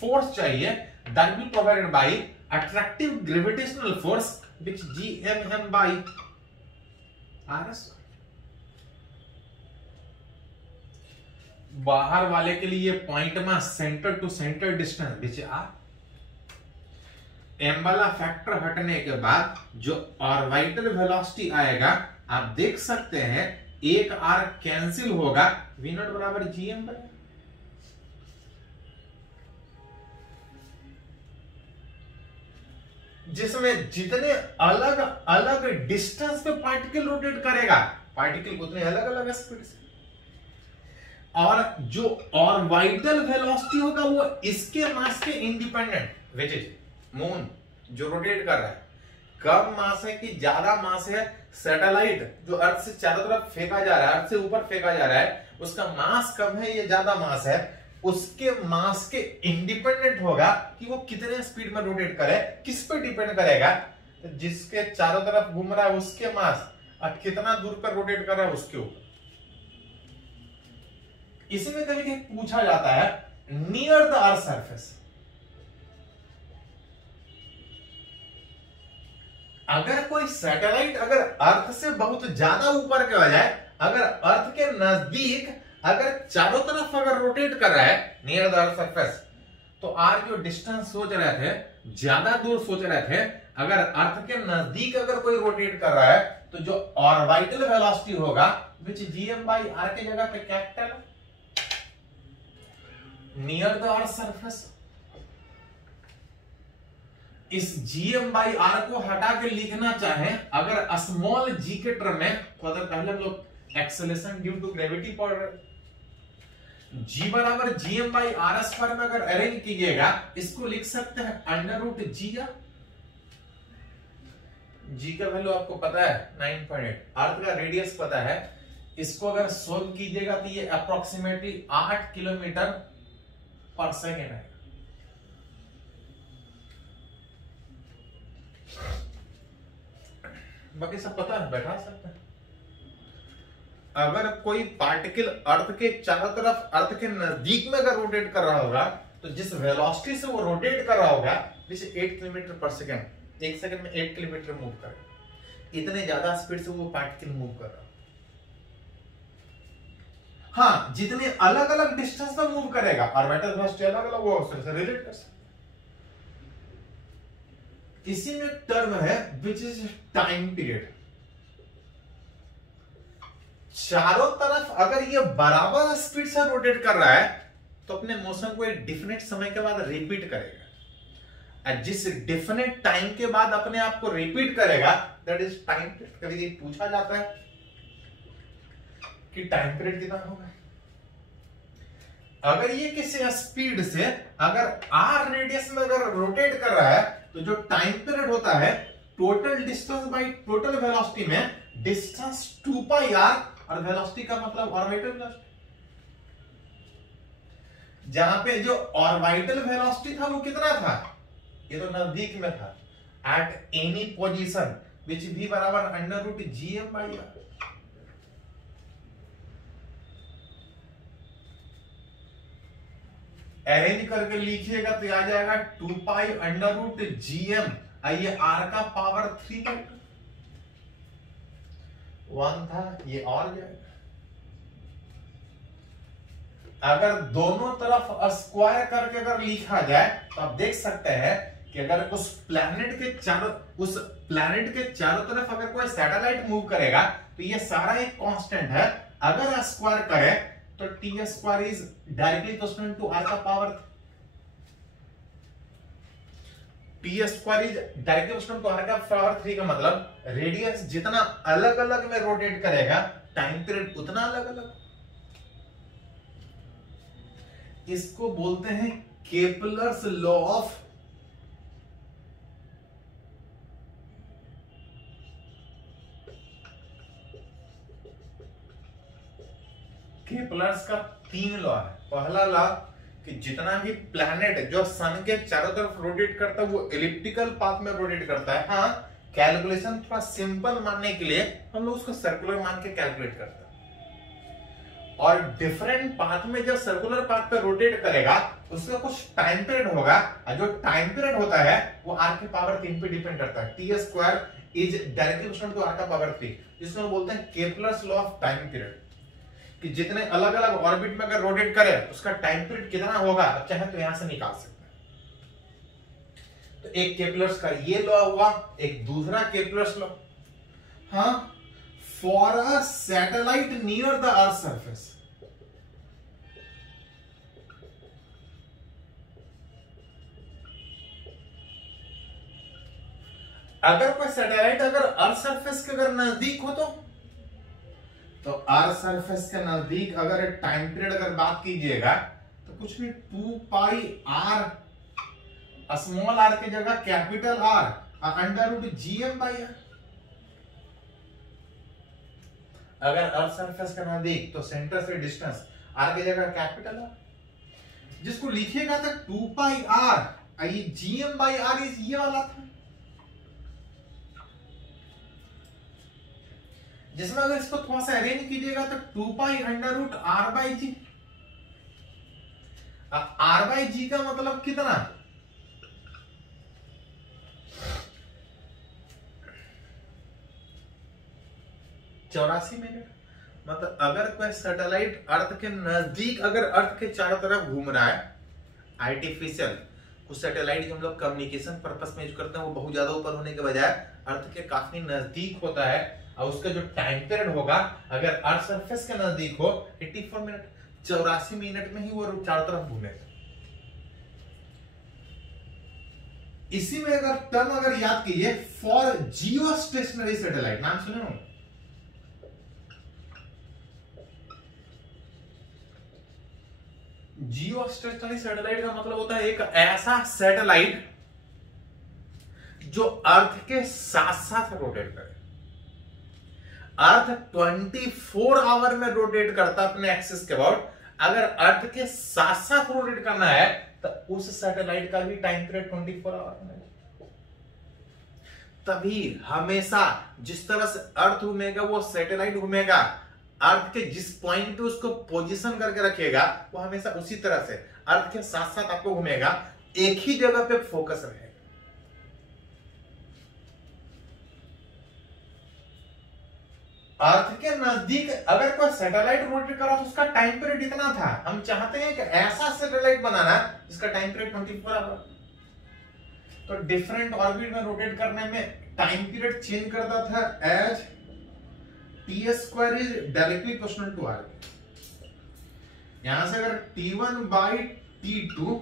फोर्स चाहिए, that will provided by attractive gravitational force which gmm by rs। बाहर वाले के लिए point mass, centre to centre distance which r। m वाला फैक्टर हटने के बाद जो ऑर्बिटल वेलोसिटी आएगा, आप देख सकते हैं एक r कैंसिल होगा, v नॉट बराबर gm बनेगा। जिसमें जितने अलग अलग डिस्टेंस पे पार्टिकल रोटेट करेगा, पार्टिकल उतने अलग अलग स्पीड से, और जो ऑर्बिटल वेलोसिटी होगा वो इसके मास के इंडिपेंडेंट, विच इज मून जो रोटेट कर रहा है। कम मास है कि ज्यादा मास है, सैटेलाइट जो अर्थ से चारों तरफ फेंका जा रहा है, अर्थ से ऊपर फेंका जा रहा है, उसका मास कम है या ज्यादा मास है, उसके मास के इंडिपेंडेंट होगा कि वो कितने स्पीड में रोटेट करे। किस पे डिपेंड करेगा? तो जिसके चारों तरफ घूम रहा है उसके मास, और कितना दूर पर रोटेट कर रहा है उसके ऊपर। इसी में कभी कभी पूछा जाता है नियर द अर्थ सरफेस, अगर कोई सैटेलाइट अगर अर्थ से बहुत ज्यादा ऊपर के बजाय अगर अर्थ के नजदीक अगर चारों तरफ अगर रोटेट कर रहा है नियर द अर्थ सरफेस, तो आर जो डिस्टेंस सोच रहे थे, ज्यादा दूर सोच रहे थे, अगर अर्थ के नजदीक अगर कोई रोटेट कर रहा है तो जो ऑर्बिटल वेलोसिटी होगा विच जीएम बाई आर के जगह पे capital near the earth surface. इस जीएम बाई आर को हटा के लिखना चाहे अगर स्मॉल जी के टर्म में, तो अगर पहले हम लोग एक्सेलरेशन ड्यू टू ग्रेविटी पढ़ रहे, जी बराबर जीएम बाई आर स्क्वायर में अगर अरेंज कीजिएगा, इसको लिख सकते हैं अंडर रूट जी। जी का वैल्यू आपको पता है 9.8, अर्थ का रेडियस पता है, इसको अगर सोल्व कीजिएगा तो ये अप्रोक्सीमेटली 8 किलोमीटर पर सेकेंड है। बाकी सब पता है, बैठा सकते हैं। अगर कोई पार्टिकल अर्थ के चारों तरफ अर्थ के नजदीक में अगर रोटेट कर रहा होगा, तो जिस वेलोसिटी से वो रोटेट कर रहा होगा, जैसे 8 किलोमीटर पर सेकेंड, एक सेकंड में 8 किलोमीटर मूव करे, इतने ज्यादा स्पीड से वो पार्टिकल मूव कर रहा है। हाँ, जितने अलग अलग डिस्टेंस पर मूव करेगा, ऑर्बिटल वेलोसिटी अलग अलग, वो उससे रिलेट कर सकते। इसी में टर्म है विच इज टाइम पीरियड। चारों तरफ अगर ये बराबर स्पीड से रोटेट कर रहा है तो अपने मोशन को एक डिफिनेट समय के बाद रिपीट करेगा, और जिस डिफिनेट टाइम के बाद अपने आप को रिपीट करेगा दैट इज टाइम पीरियड। कभी पूछा जाता है कि टाइम पीरियड कितना होगा। अगर ये किसी स्पीड से अगर आर रेडियस में अगर रोटेट कर रहा है, तो जो टाइम पीरियड होता है total distance by total velocity में डिस्टेंस 2 पाई आर, और वेलोसिटी का मतलब ऑर्बिटल वेलोसिटी। जहां पे जो ऑर्बिटल वेलोसिटी था वो कितना था, ये तो नजदीक में था, एट एनी पोजीशन विच भी बराबर under root GM by R. Arrange करके लिखिएगा तो आ जाएगा 2 पाई अंडर रूट जीएम, ये आर का पावर 3 बाई 1 था, ये और जाएगा। अगर दोनों तरफ स्क्वायर करके अगर लिखा जाए तो आप देख सकते हैं कि अगर उस प्लैनेट के चारों तरफ अगर कोई सैटेलाइट मूव करेगा तो ये सारा एक कांस्टेंट है। अगर स्क्वायर करे तो T square is directly proportional to R का power, T square is directly proportional to R का पावर 3 का मतलब रेडियस जितना अलग अलग में रोटेट करेगा टाइम पीरियड उतना अलग अलग। इसको बोलते हैं केपलर्स लॉ ऑफ केपलर्स का 3 लॉ है। पहला लॉ कि जितना भी प्लैनेट जो सन के चारों तरफ रोटेट करता है वो एलिप्टिकल पाथ में रोटेट करता है। हाँ, कैलकुलेशन थोड़ा सिंपल मानने के लिए हम लोग उसको सर्कुलर मान के कैलकुलेट करते हैं, और डिफरेंट पाथ में जब सर्कुलर पाथ पे रोटेट करेगा उसका कुछ टाइम पीरियड होगा, और जो टाइम पीरियड होता है वो आर की पावर 3 पे डिपेंड करता है। T square is directly proportional to R का पावर 3, जिसमें बोलते हैं Kepler's law of time period, कि जितने अलग अलग ऑर्बिट में अगर रोटेट करे उसका टाइम पीरियड कितना होगा, चाहे तो यहां से निकाल सकते हैं। तो एक केपलर्स का ये लॉ हुआ, एक दूसरा केपलर्स लॉ। हाँ, for a satellite near the earth surface, अगर कोई सैटेलाइट अगर अर्थ सरफेस के अगर नजदीक हो तो अर्थ सरफेस के नजदीक अगर टाइम पीरियड अगर बात कीजिएगा तो कुछ नहीं, 2 पाई आर, स्मॉल आर की जगह कैपिटल आर √GM/r। अगर अर्थ सरफेस के नजदीक तो सेंटर से डिस्टेंस आर की जगह कैपिटल आर, जिसको लिखिएगा तो 2 पाई आर, ये GM/r ये वाला था, जिसमें अगर इसको थोड़ा सा अरेंज कीजिएगा तो 2 पाई √r/g। r/g का मतलब कितना, चौरासी मिनट। मतलब अगर कोई सैटेलाइट अर्थ के नजदीक अगर अर्थ के चारों तरफ घूम रहा है, आर्टिफिशियल कुछ सैटेलाइट हम लोग कम्युनिकेशन पर्पस में यूज करते हैं, वो बहुत ज्यादा ऊपर होने के बजाय अर्थ के काफी नजदीक होता है, और उसका जो टाइम पीरियड होगा अगर अर्थ सरफेस के नजदीक हो 84 मिनट, 84 मिनट में ही वो चारों तरफ घूमेगा। इसी में अगर टर्म अगर याद कीजिए, फॉर जियो स्टेशनरी सैटेलाइट, नाम सुने हो? जियो स्टेशनरी सैटेलाइट का मतलब होता है एक ऐसा सैटेलाइट जो अर्थ के साथ साथ रोटेट करे। अर्थ 24 आवर में रोटेट करता है अपने एक्सिस के अबाउट, अगर अर्थ के साथ साथ रोटेट करना है तो उस सैटेलाइट का भी टाइम पीरियड 24 आवर में। तभी हमेशा जिस तरह से अर्थ घूमेगा वो सैटेलाइट घूमेगा, अर्थ के जिस पॉइंट पे उसको पोजीशन करके रखेगा वो हमेशा उसी तरह से अर्थ के साथ साथ आपको घूमेगा, एक ही जगह पे फोकस रहेगा। अर्थ के नजदीक अगर कोई सैटेलाइट रोटेट करा तो उसका टाइम पीरियड इतना था, हम चाहते हैं कि ऐसा सैटेलाइट बनाना जिसका टाइम पीरियड 24 आवर। तो डिफरेंट ऑर्बिट में रोटेट करने में टाइम पीरियड चेंज करता था as t² is directly proportional to r। यहां से अगर T1/T2,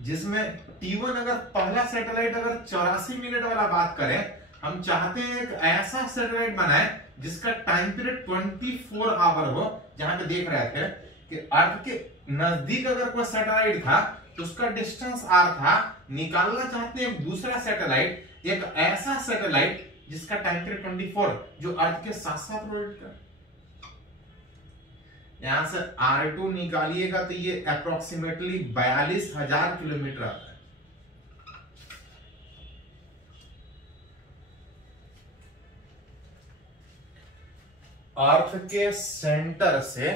जिसमें T1 अगर पहला सैटेलाइट अगर 84 मिनट वाला बात करें, हम चाहते हैं एक ऐसा सैटेलाइट बनाए जिसका टाइम पीरियड 24 आवर हो। जहां पे देख रहे थे कि अर्थ के नजदीक अगर कोई सैटेलाइट था तो उसका डिस्टेंस r था, निकालना चाहते हैं एक दूसरा सैटेलाइट, एक ऐसा सैटेलाइट जिसका टाइम पीरियड 24, जो अर्थ के साथ साथ रोटेट करे। यहां से R2 निकालिएगा तो ये अप्रोक्सीमेटली 42,000 किलोमीटर आता है। अर्थ के सेंटर से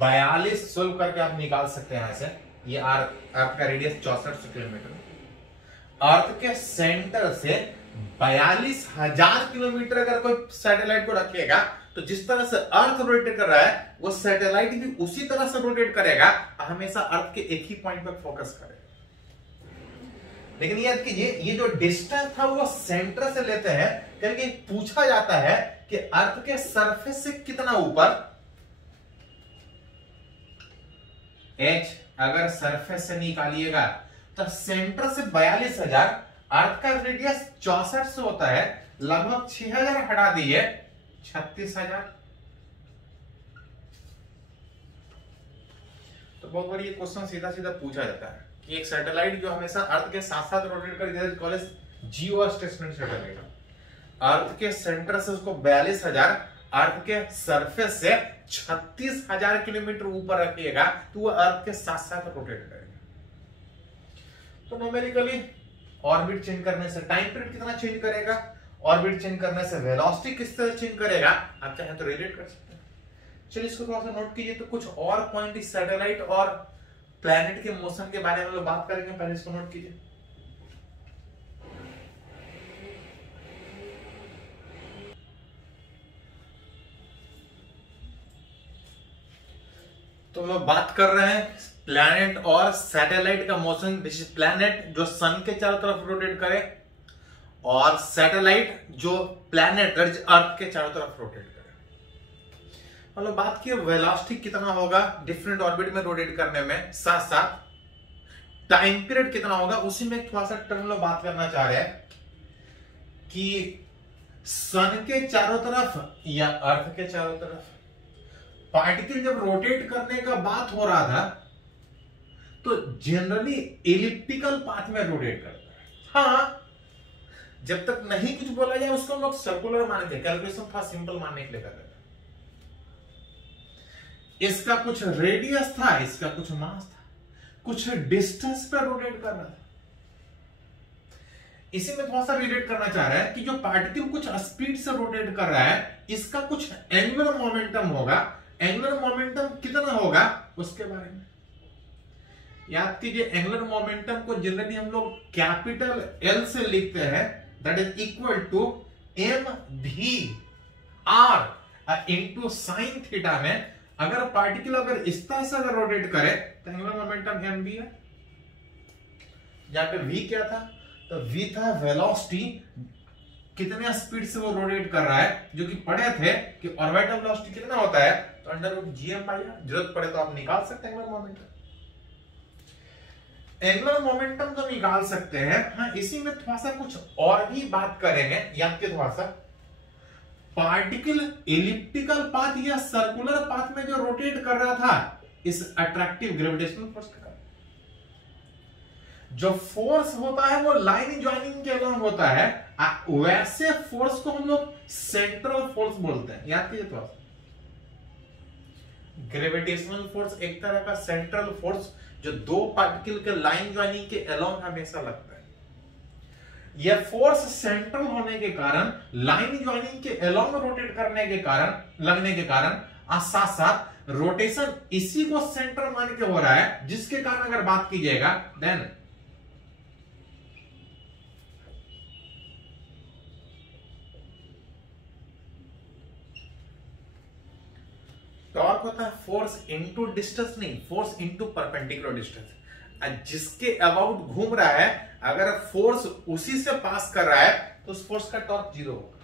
42 सोल्व करके आप निकाल सकते हैं। यहां से ये अर्थ का रेडियस 6400 किलोमीटर, अर्थ के सेंटर से 42,000 किलोमीटर अगर कोई सैटेलाइट को रखिएगा तो जिस तरह से अर्थ रोटेट कर रहा है वो सैटेलाइट भी उसी तरह से रोटेट करेगा, हमेशा अर्थ के एक ही पॉइंट पर फोकस करेगा। लेकिन याद कीजिए ये जो डिस्टेंस था वो सेंटर से लेते हैं, क्योंकि पूछा जाता है कि अर्थ के सरफेस से कितना ऊपर, h अगर सरफेस से निकालिएगा तो सेंटर से 42,000, अर्थ का रेडियस 6400 होता है, लगभग 6000 हटा दिए 36,000। तो बहुत बार ये क्वेश्चन सीधा सीधा पूछा जाता है कि एक सैटेलाइट जो हमेशा अर्थ के साथ साथ रोटेट कर, कॉलेज जियो स्टेशनरी सैटेलाइट, अर्थ के सेंटर से उसको 42,000, अर्थ के सरफेस से 36,000 किलोमीटर ऊपर रखिएगा तो वो अर्थ के साथ साथ रोटेट करेगा। तो न्यूमेरिकली ऑर्बिट चेंज करने से टाइम पीरियड कितना चेंज करेगा, ऑर्बिट चेंज करने से वेलोसिटी किस तरह चेंज करेगा, आप चाहें तो रिलेट कर सकते हैं। चलिए इसको थोड़ा सा नोट कीजिए। तो कुछ और पॉइंट इस सैटेलाइट और प्लैनेट के मोशन के बारे में लोग बात करेंगे, पहले इसको नोट कीजिए। तो हम लोग बात कर रहे हैं प्लैनेट और सैटेलाइट का मोशन, दिस इज प्लैनेट जो सन के चारों तरफ रोटेट करे, और सैटेलाइट जो प्लैनेट अर्थ के चारों तरफ रोटेट करे। मतलब बात की वेलोसिटी कितना होगा डिफरेंट ऑर्बिट में रोटेट करने में, साथ साथ टाइम पीरियड कितना होगा, उसी में थोड़ा सा टर्म लोग बात करना चाह रहे हैं कि सन के चारों तरफ या अर्थ के चारों तरफ पार्टिकल जब रोटेट करने का बात हो रहा था तो जनरली एलिप्टिकल पाथ में रोटेट करता है। हाँ, जब तक नहीं कुछ बोला जाए उसको हम लोग सर्कुलर मानते हैं, कैलकुलेशन था सिंपल मानने के लिए करते थे। इसका कुछ रेडियस था, इसका कुछ मास था, कुछ डिस्टेंस पर रोटेट कर रहा था। इसी में थोड़ा सा रिलेट करना चाह रहा है कि जो पार्टिकल कुछ स्पीड से रोटेट कर रहा है, इसका कुछ एंगुलर मोमेंटम होगा। एंगुलर मोमेंटम कितना होगा उसके बारे में याद कीजिए। एंगुलर मोमेंटम को जनरली हम लोग कैपिटल एल से लिखते हैं, that is equal to M V R into sine theta में। अगर पार्टिकल अगर इस तरह से अगर रोटेट करे तो एंगुलर मोमेंटम एम वी है। यहां पे वी क्या था, तो वी था वेलोसिटी, कितने स्पीड से वो रोटेट कर रहा है, जो कि पढ़े थे कि ऑर्बिटल वेलोसिटी कितना होता है, तो under root G M by R. जरूरत पड़े तो आप निकाल सकते हैं एंगुलर मोमेंटम। एंगुलर मोमेंटम तो निकाल सकते हैं। हाँ, इसी में थोड़ा सा कुछ और भी बात करेंगे, याद के थोड़ा सा पार्टिकल एलिप्टिकल पाथ या सर्कुलर पाथ में जो रोटेट कर रहा था इस अट्रैक्टिव ग्रेविटेशनल फोर्स के कारण। जो फोर्स होता है वो लाइन ज्वाइनिंग के अलॉन्ग होता है, वैसे फोर्स को हम लोग सेंट्रल फोर्स बोलते हैं। याद कीजिए थोड़ा सा, ग्रेविटेशनल फोर्स एक तरह का सेंट्रल फोर्स जो दो पार्टिकल के लाइन ज्वाइनिंग के अलॉन्ग हमेशा लगता है। यह फोर्स सेंट्रल होने के कारण, लाइन ज्वाइनिंग के अलॉन्ग रोटेट करने के कारण, लगने के कारण, साथ साथ रोटेशन इसी को सेंटर मान के हो रहा है, जिसके कारण अगर बात कीजिएगा देन टॉर्क होता है फोर्स इनटू डिस्टेंस, नहीं फोर्स इनटू परपेंडिकुलर डिस्टेंस। जिसके अबाउट घूम रहा है, अगर फोर्स उसी से पास कर रहा है तो उस फोर्स का टॉर्क जीरो होगा।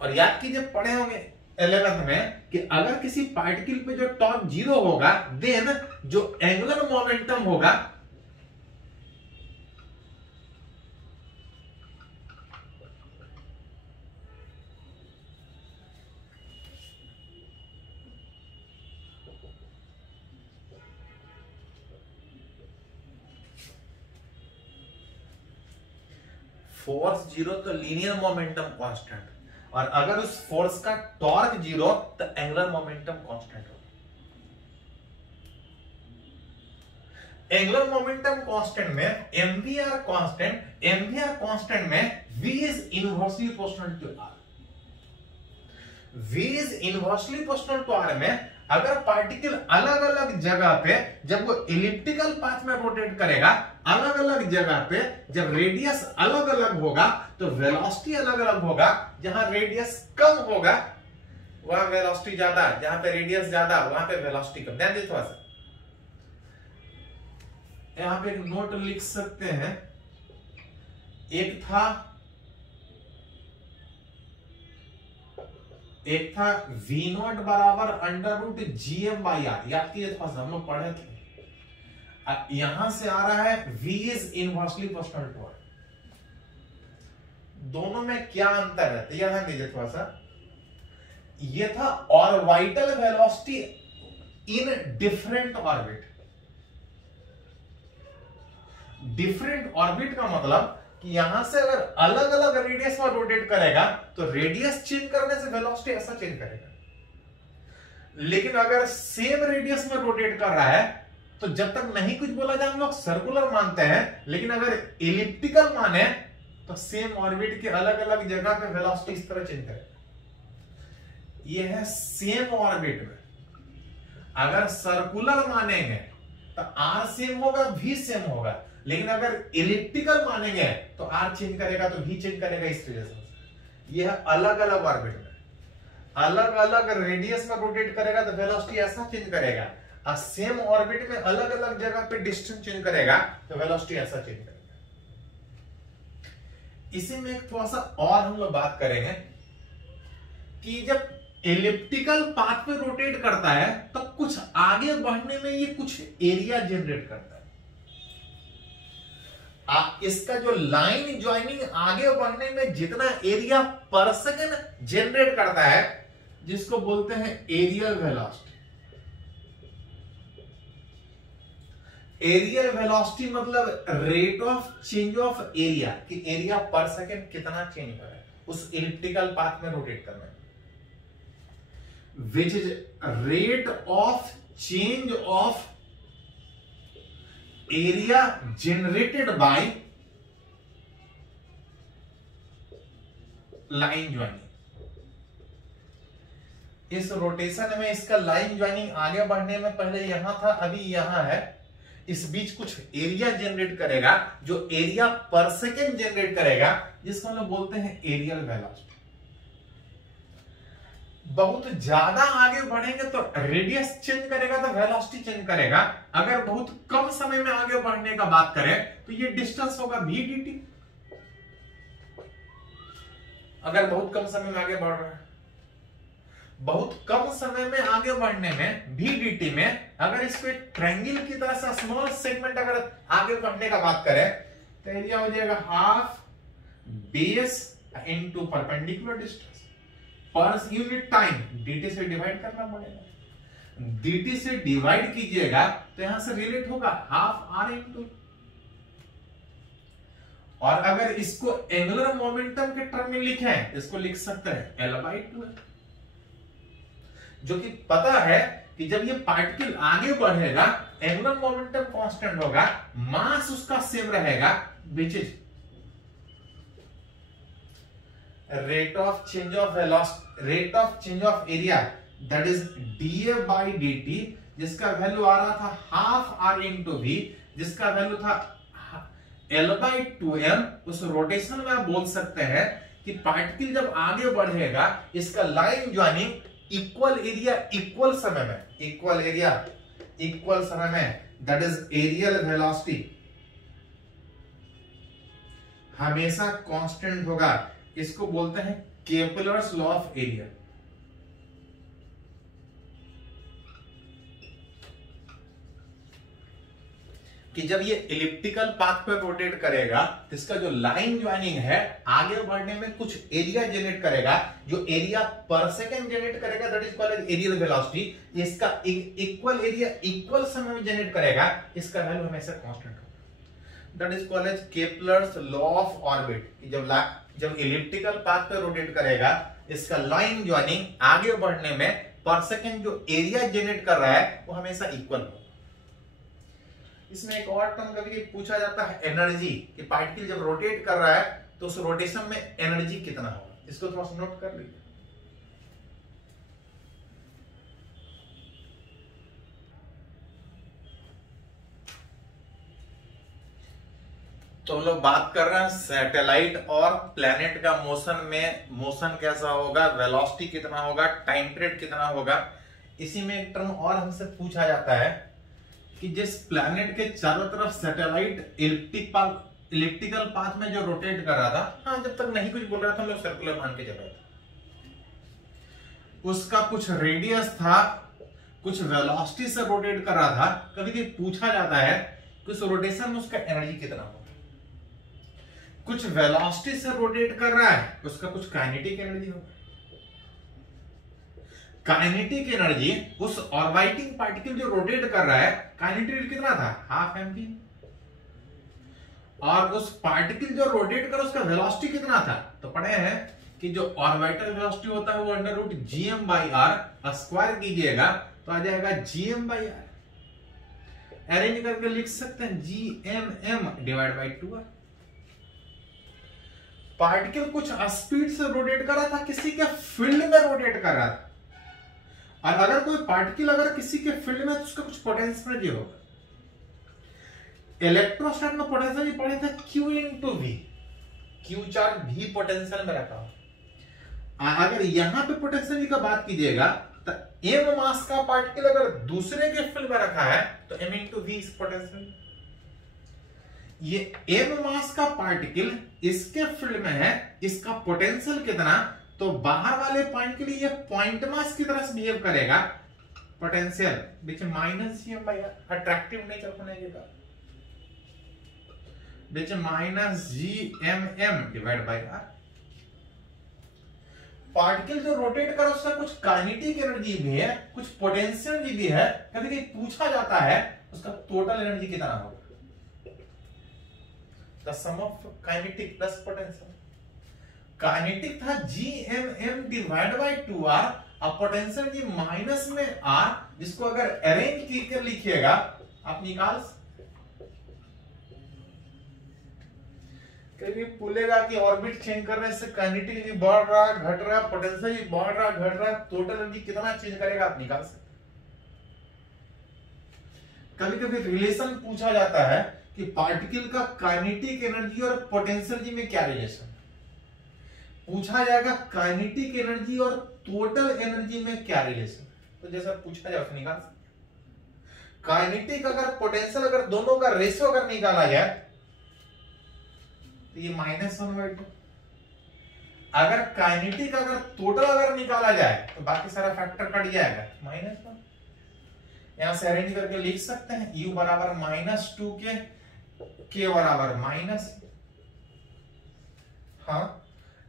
और याद कीजिए पढ़े होंगे 11th में कि अगर किसी पार्टिकल पे जो टॉर्क जीरो होगा, देन जो एंगुलर मोमेंटम होगा फोर्स जीरो तो लीनियर मोमेंटम कांस्टेंट, और अगर उस फोर्स का टॉर्क जीरो तो एंगुलर मोमेंटम कांस्टेंट होगा। एंगुलर मोमेंटम कांस्टेंट में एमवीआर कांस्टेंट में v is inversely proportional to r। v is inversely proportional to r में अगर पार्टिकल अलग अलग जगह पे जब वो एलिप्टिकल पाथ में रोटेट करेगा, अलग अलग जगह पे जब रेडियस अलग अलग होगा तो वेलोसिटी अलग अलग होगा। जहां रेडियस कम होगा वहां वेलोसिटी ज्यादा, जहां पे रेडियस ज्यादा वहां पे वेलोसिटी कम। ध्यान दीजिए थोड़ा सा, यहां पे एक नोट लिख सकते हैं। एक था v नॉट बराबर under root G M by R. याद कीजिए थोड़ा सा, हम लोग पढ़े थे। यहां से आ रहा है v is inversely proportional to r। दोनों में क्या अंतर है, तो ध्यान दीजिए थोड़ा सा। ये था orbital velocity in different orbit. Different orbit का मतलब कि यहां से अगर अलग अलग रेडियस में रोटेट करेगा तो रेडियस चेंज करने से वेलोसिटी ऐसा चेंज करेगा। लेकिन अगर सेम रेडियस में रोटेट कर रहा है तो जब तक नहीं कुछ बोला जाए हम लोग सर्कुलर मानते हैं, लेकिन अगर एलिप्टिकल माने तो सेम ऑर्बिट के अलग अलग जगह पे वेलोसिटी इस तरह चेंज करेगा। यह है सेम ऑर्बिट में। अगर सर्कुलर मानेंगे तो r सेम होगा, v सेम होगा, लेकिन अगर एलिप्टिकल मानेंगे तो r चेंज करेगा तो v चेंज करेगा। इस वजह से यह अलग अलग ऑर्बिट में अलग अलग रेडियस में रोटेट करेगा तो वेलोसिटी ऐसा चेंज करेगा। सेम ऑर्बिट में अलग अलग जगह पे डिस्टेंस चेंज करेगा तो वेलोसिटी ऐसा चेंज करेगा। इसी में एक थोड़ा सा और हम लोग बात करेंगे कि जब एलिप्टिकल पाथ पे रोटेट करता है तो कुछ आगे बढ़ने में ये कुछ एरिया जनरेट करता है। इसका जो लाइन ज्वाइनिंग आगे बढ़ने में जितना एरिया पर सेकेंड जनरेट करता है, जिसको बोलते हैं एरियल वेलोसिटी। एरियल वेलोसिटी मतलब rate of change of area, कि एरिया पर सेकेंड कितना चेंज हो रहा है उस इलिप्टिकल पाथ में रोटेट करने में, which is rate of change of area generated by line joining. इस रोटेशन में इसका लाइन ज्वाइनिंग आगे बढ़ने में पहले यहां था, अभी यहां है, इस बीच कुछ एरिया जनरेट करेगा, जो एरिया पर सेकेंड जनरेट करेगा, जिसको हम लोग बोलते हैं एरियल वेलोसिटी। बहुत ज्यादा आगे बढ़ेंगे तो रेडियस चेंज करेगा तो वेलोसिटी चेंज करेगा। अगर बहुत कम समय में आगे बढ़ने का बात करें तो ये डिस्टेंस होगा v dt। अगर बहुत कम समय में आगे बढ़ रहा है, बहुत कम समय में आगे बढ़ने में v dt में, अगर इसको एक ट्रायंगल की तरह से स्मॉल सेगमेंट अगर आगे बढ़ने का बात करें तो एरिया हो जाएगा half base into perpendicular distance per unit time, dt से डिवाइड करना पड़ेगा। dt से डिवाइड कीजिएगा तो यहां से रिलेट होगा हाफ r इनटू, और अगर इसको एंगुलर मोमेंटम के टर्म में लिखें, इसको लिख सकते हैं L/2, जो कि पता है कि जब ये पार्टिकल आगे बढ़ेगा एंगुलर मोमेंटम कांस्टेंट होगा, मास उसका सेम रहेगा, which is rate of change of velocity, rate of change of area, that is dA by dt, जिसका वैल्यू आ रहा था हाफ r इंटू v, जिसका वैल्यू था L/2m। उस रोटेशन में आप बोल सकते हैं कि पार्टिकल जब आगे बढ़ेगा इसका line joining equal area equal समय में, इक्वल एरिया इक्वल समय में, दैट इज एरियल वेलोसिटी हमेशा कांस्टेंट होगा। इसको बोलते हैं केपलर्स लॉ ऑफ एरिया। कि जब ये इलिप्टिकल पाथ पर रोटेट करेगा तो इसका जो लाइन ज्वाइनिंग है आगे बढ़ने में कुछ एरिया जनरेट करेगा, जो एरिया पर सेकेंड जनरेट करेगा, that is called areal velocity. इसका इक्वल एरिया इक्वल समय में जनरेट करेगा, इसका वैल्यू हमेशा कांस्टेंट होगा, that is called Kepler's law of orbit. जब इलिप्टिकल पाथ पे रोटेट करेगा इसका लाइन ज्वाइनिंग आगे बढ़ने में पर सेकेंड जो एरिया जनरेट कर रहा है वो हमेशा इक्वल होगा। इसमें एक और टर्म कभी पूछा जाता है एनर्जी, कि पार्टिकल जब रोटेट कर रहा है तो उस रोटेशन में एनर्जी कितना होगा, इसको थोड़ा सा नोट कर लीजिए। तो हम लोग बात कर रहे हैं सैटेलाइट और प्लेनेट का मोशन में, मोशन कैसा होगा, वेलोसिटी कितना होगा, टाइम पीरियड कितना होगा। इसी में एक टर्म और हमसे पूछा जाता है कि जिस प्लेनेट के चारों तरफ सैटेलाइट इलिप्टिकल पाथ में जो रोटेट कर रहा था, हाँ जब तक नहीं कुछ बोल रहा था हम लोग सर्कुलर मान के चल रहे थे, उसका कुछ रेडियस था, कुछ वेलोसिटी से रोटेट कर रहा था। कभी कभी पूछा जाता है कि उस रोटेशन में उसका एनर्जी कितना होगा। कुछ वेलोसिटी से रोटेट कर रहा है, उसका कुछ काइनेटिक एनर्जी होगा। काइनेटिक एनर्जी उस ऑर्बिटिंग पार्टिकल जो रोटेट कर रहा है, काइनेटिक कितना था, हाफ mv, और उस पार्टिकल जो रोटेट कर उसका वेलोसिटी कितना था, तो पढ़े हैं कि जो ऑर्बिटल वेलोसिटी होता है वो √gm/r स्क्वायर कीजिएगा तो आ जाएगा gm/r। अरेंज करके लिख सकते हैं gmm/2r। पार्टिकल कुछ स्पीड से रोटेट कर रहा था, किसी के फील्ड में रोटेट कर रहा था, और अगर कोई पार्टिकल अगर किसी के फील्ड में तो उसका कुछ पोटेंशियल एनर्जी होगा। इलेक्ट्रोस्टैट में पोटेंशियल पढ़े थे Q into V, Q charge V potential में रखा हो। अगर यहां पे पोटेंशियल का बात कीजिएगा तो m मास का पार्टिकल अगर दूसरे के फील्ड में रखा है तो m into V is potential. ये m मास का पार्टिकल इसके फील्ड में है, इसका पोटेंशियल कितना, तो बाहर वाले पॉइंट के लिए ये पॉइंट मास की तरह से बिहेव करेगा, potential which minus G M by R, attractive nature होने के बाद which minus G M M divide by R. Particle जो रोटेट कर उसका कुछ काइनेटिक एनर्जी भी है, कुछ पोटेंशियल एनर्जी भी है। कभी कभी पूछा जाता है उसका टोटल एनर्जी कितना होगा, the sum of kinetic plus potential. Kinetic था G M M divide by 2r, अब पोटेंशियल जी माइनस में r, जिसको अगर अरेंज कर लिखिएगा आप निकाल, कभी बोलेगा कि ऑर्बिट चेंज करने से काइनेटिक एनर्जी बढ़ रहा घट रहा, पोटेंशियल एनर्जी बढ़ रहा घट रहा, टोटल एनर्जी कितना चेंज करेगा आप निकाल सकते। कभी कभी रिलेशन पूछा जाता है कि पार्टिकल का काइनेटिक एनर्जी और पोटेंशियल एनर्जी में क्या रिलेशन, पूछा जाएगा काइनेटिक एनर्जी और टोटल एनर्जी में क्या रिलेशन, तो जैसा पूछा जाए उसको निकाल सकते। काइनेटिक अगर पोटेंशियल अगर दोनों का रेशियो अगर निकाला जाए तो ये -1/2। अगर काइनेटिक अगर टोटल अगर निकाला जाए तो बाकी सारा फैक्टर कट जाएगा, -1। यहां से अरेंज करके लिख सकते हैं u बराबर -2 k बराबर माइनस, हाँ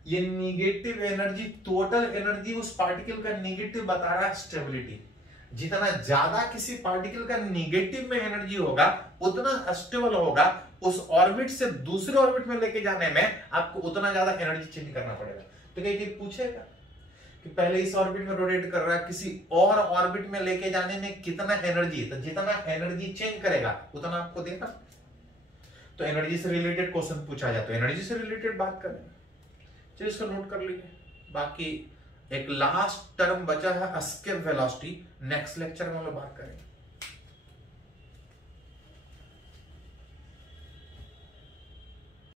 ये निगेटिव एनर्जी, टोटल एनर्जी उस पार्टिकल का निगेटिव बता रहा है स्टेबिलिटी। जितना ज्यादा किसी पार्टिकल का निगेटिव में एनर्जी होगा उतना स्टेबल होगा, उस ऑर्बिट से दूसरे ऑर्बिट में लेके जाने में आपको उतना ज्यादा एनर्जी चेंज करना पड़ेगा। तो कहीं पूछेगा कि पहले इस ऑर्बिट में रोटेट कर रहा है, किसी और ऑर्बिट में लेके जाने में कितना एनर्जी, तो जितना एनर्जी चेंज करेगा उतना आपको देगा। तो एनर्जी से रिलेटेड क्वेश्चन पूछा जाता है, एनर्जी से रिलेटेड बात करें, चलिए इसको नोट कर लीजिए। बाकी एक लास्ट टर्म बचा है एस्केप वेलोसिटी, नेक्स्ट लेक्चर में हम लोग बात करेंगे।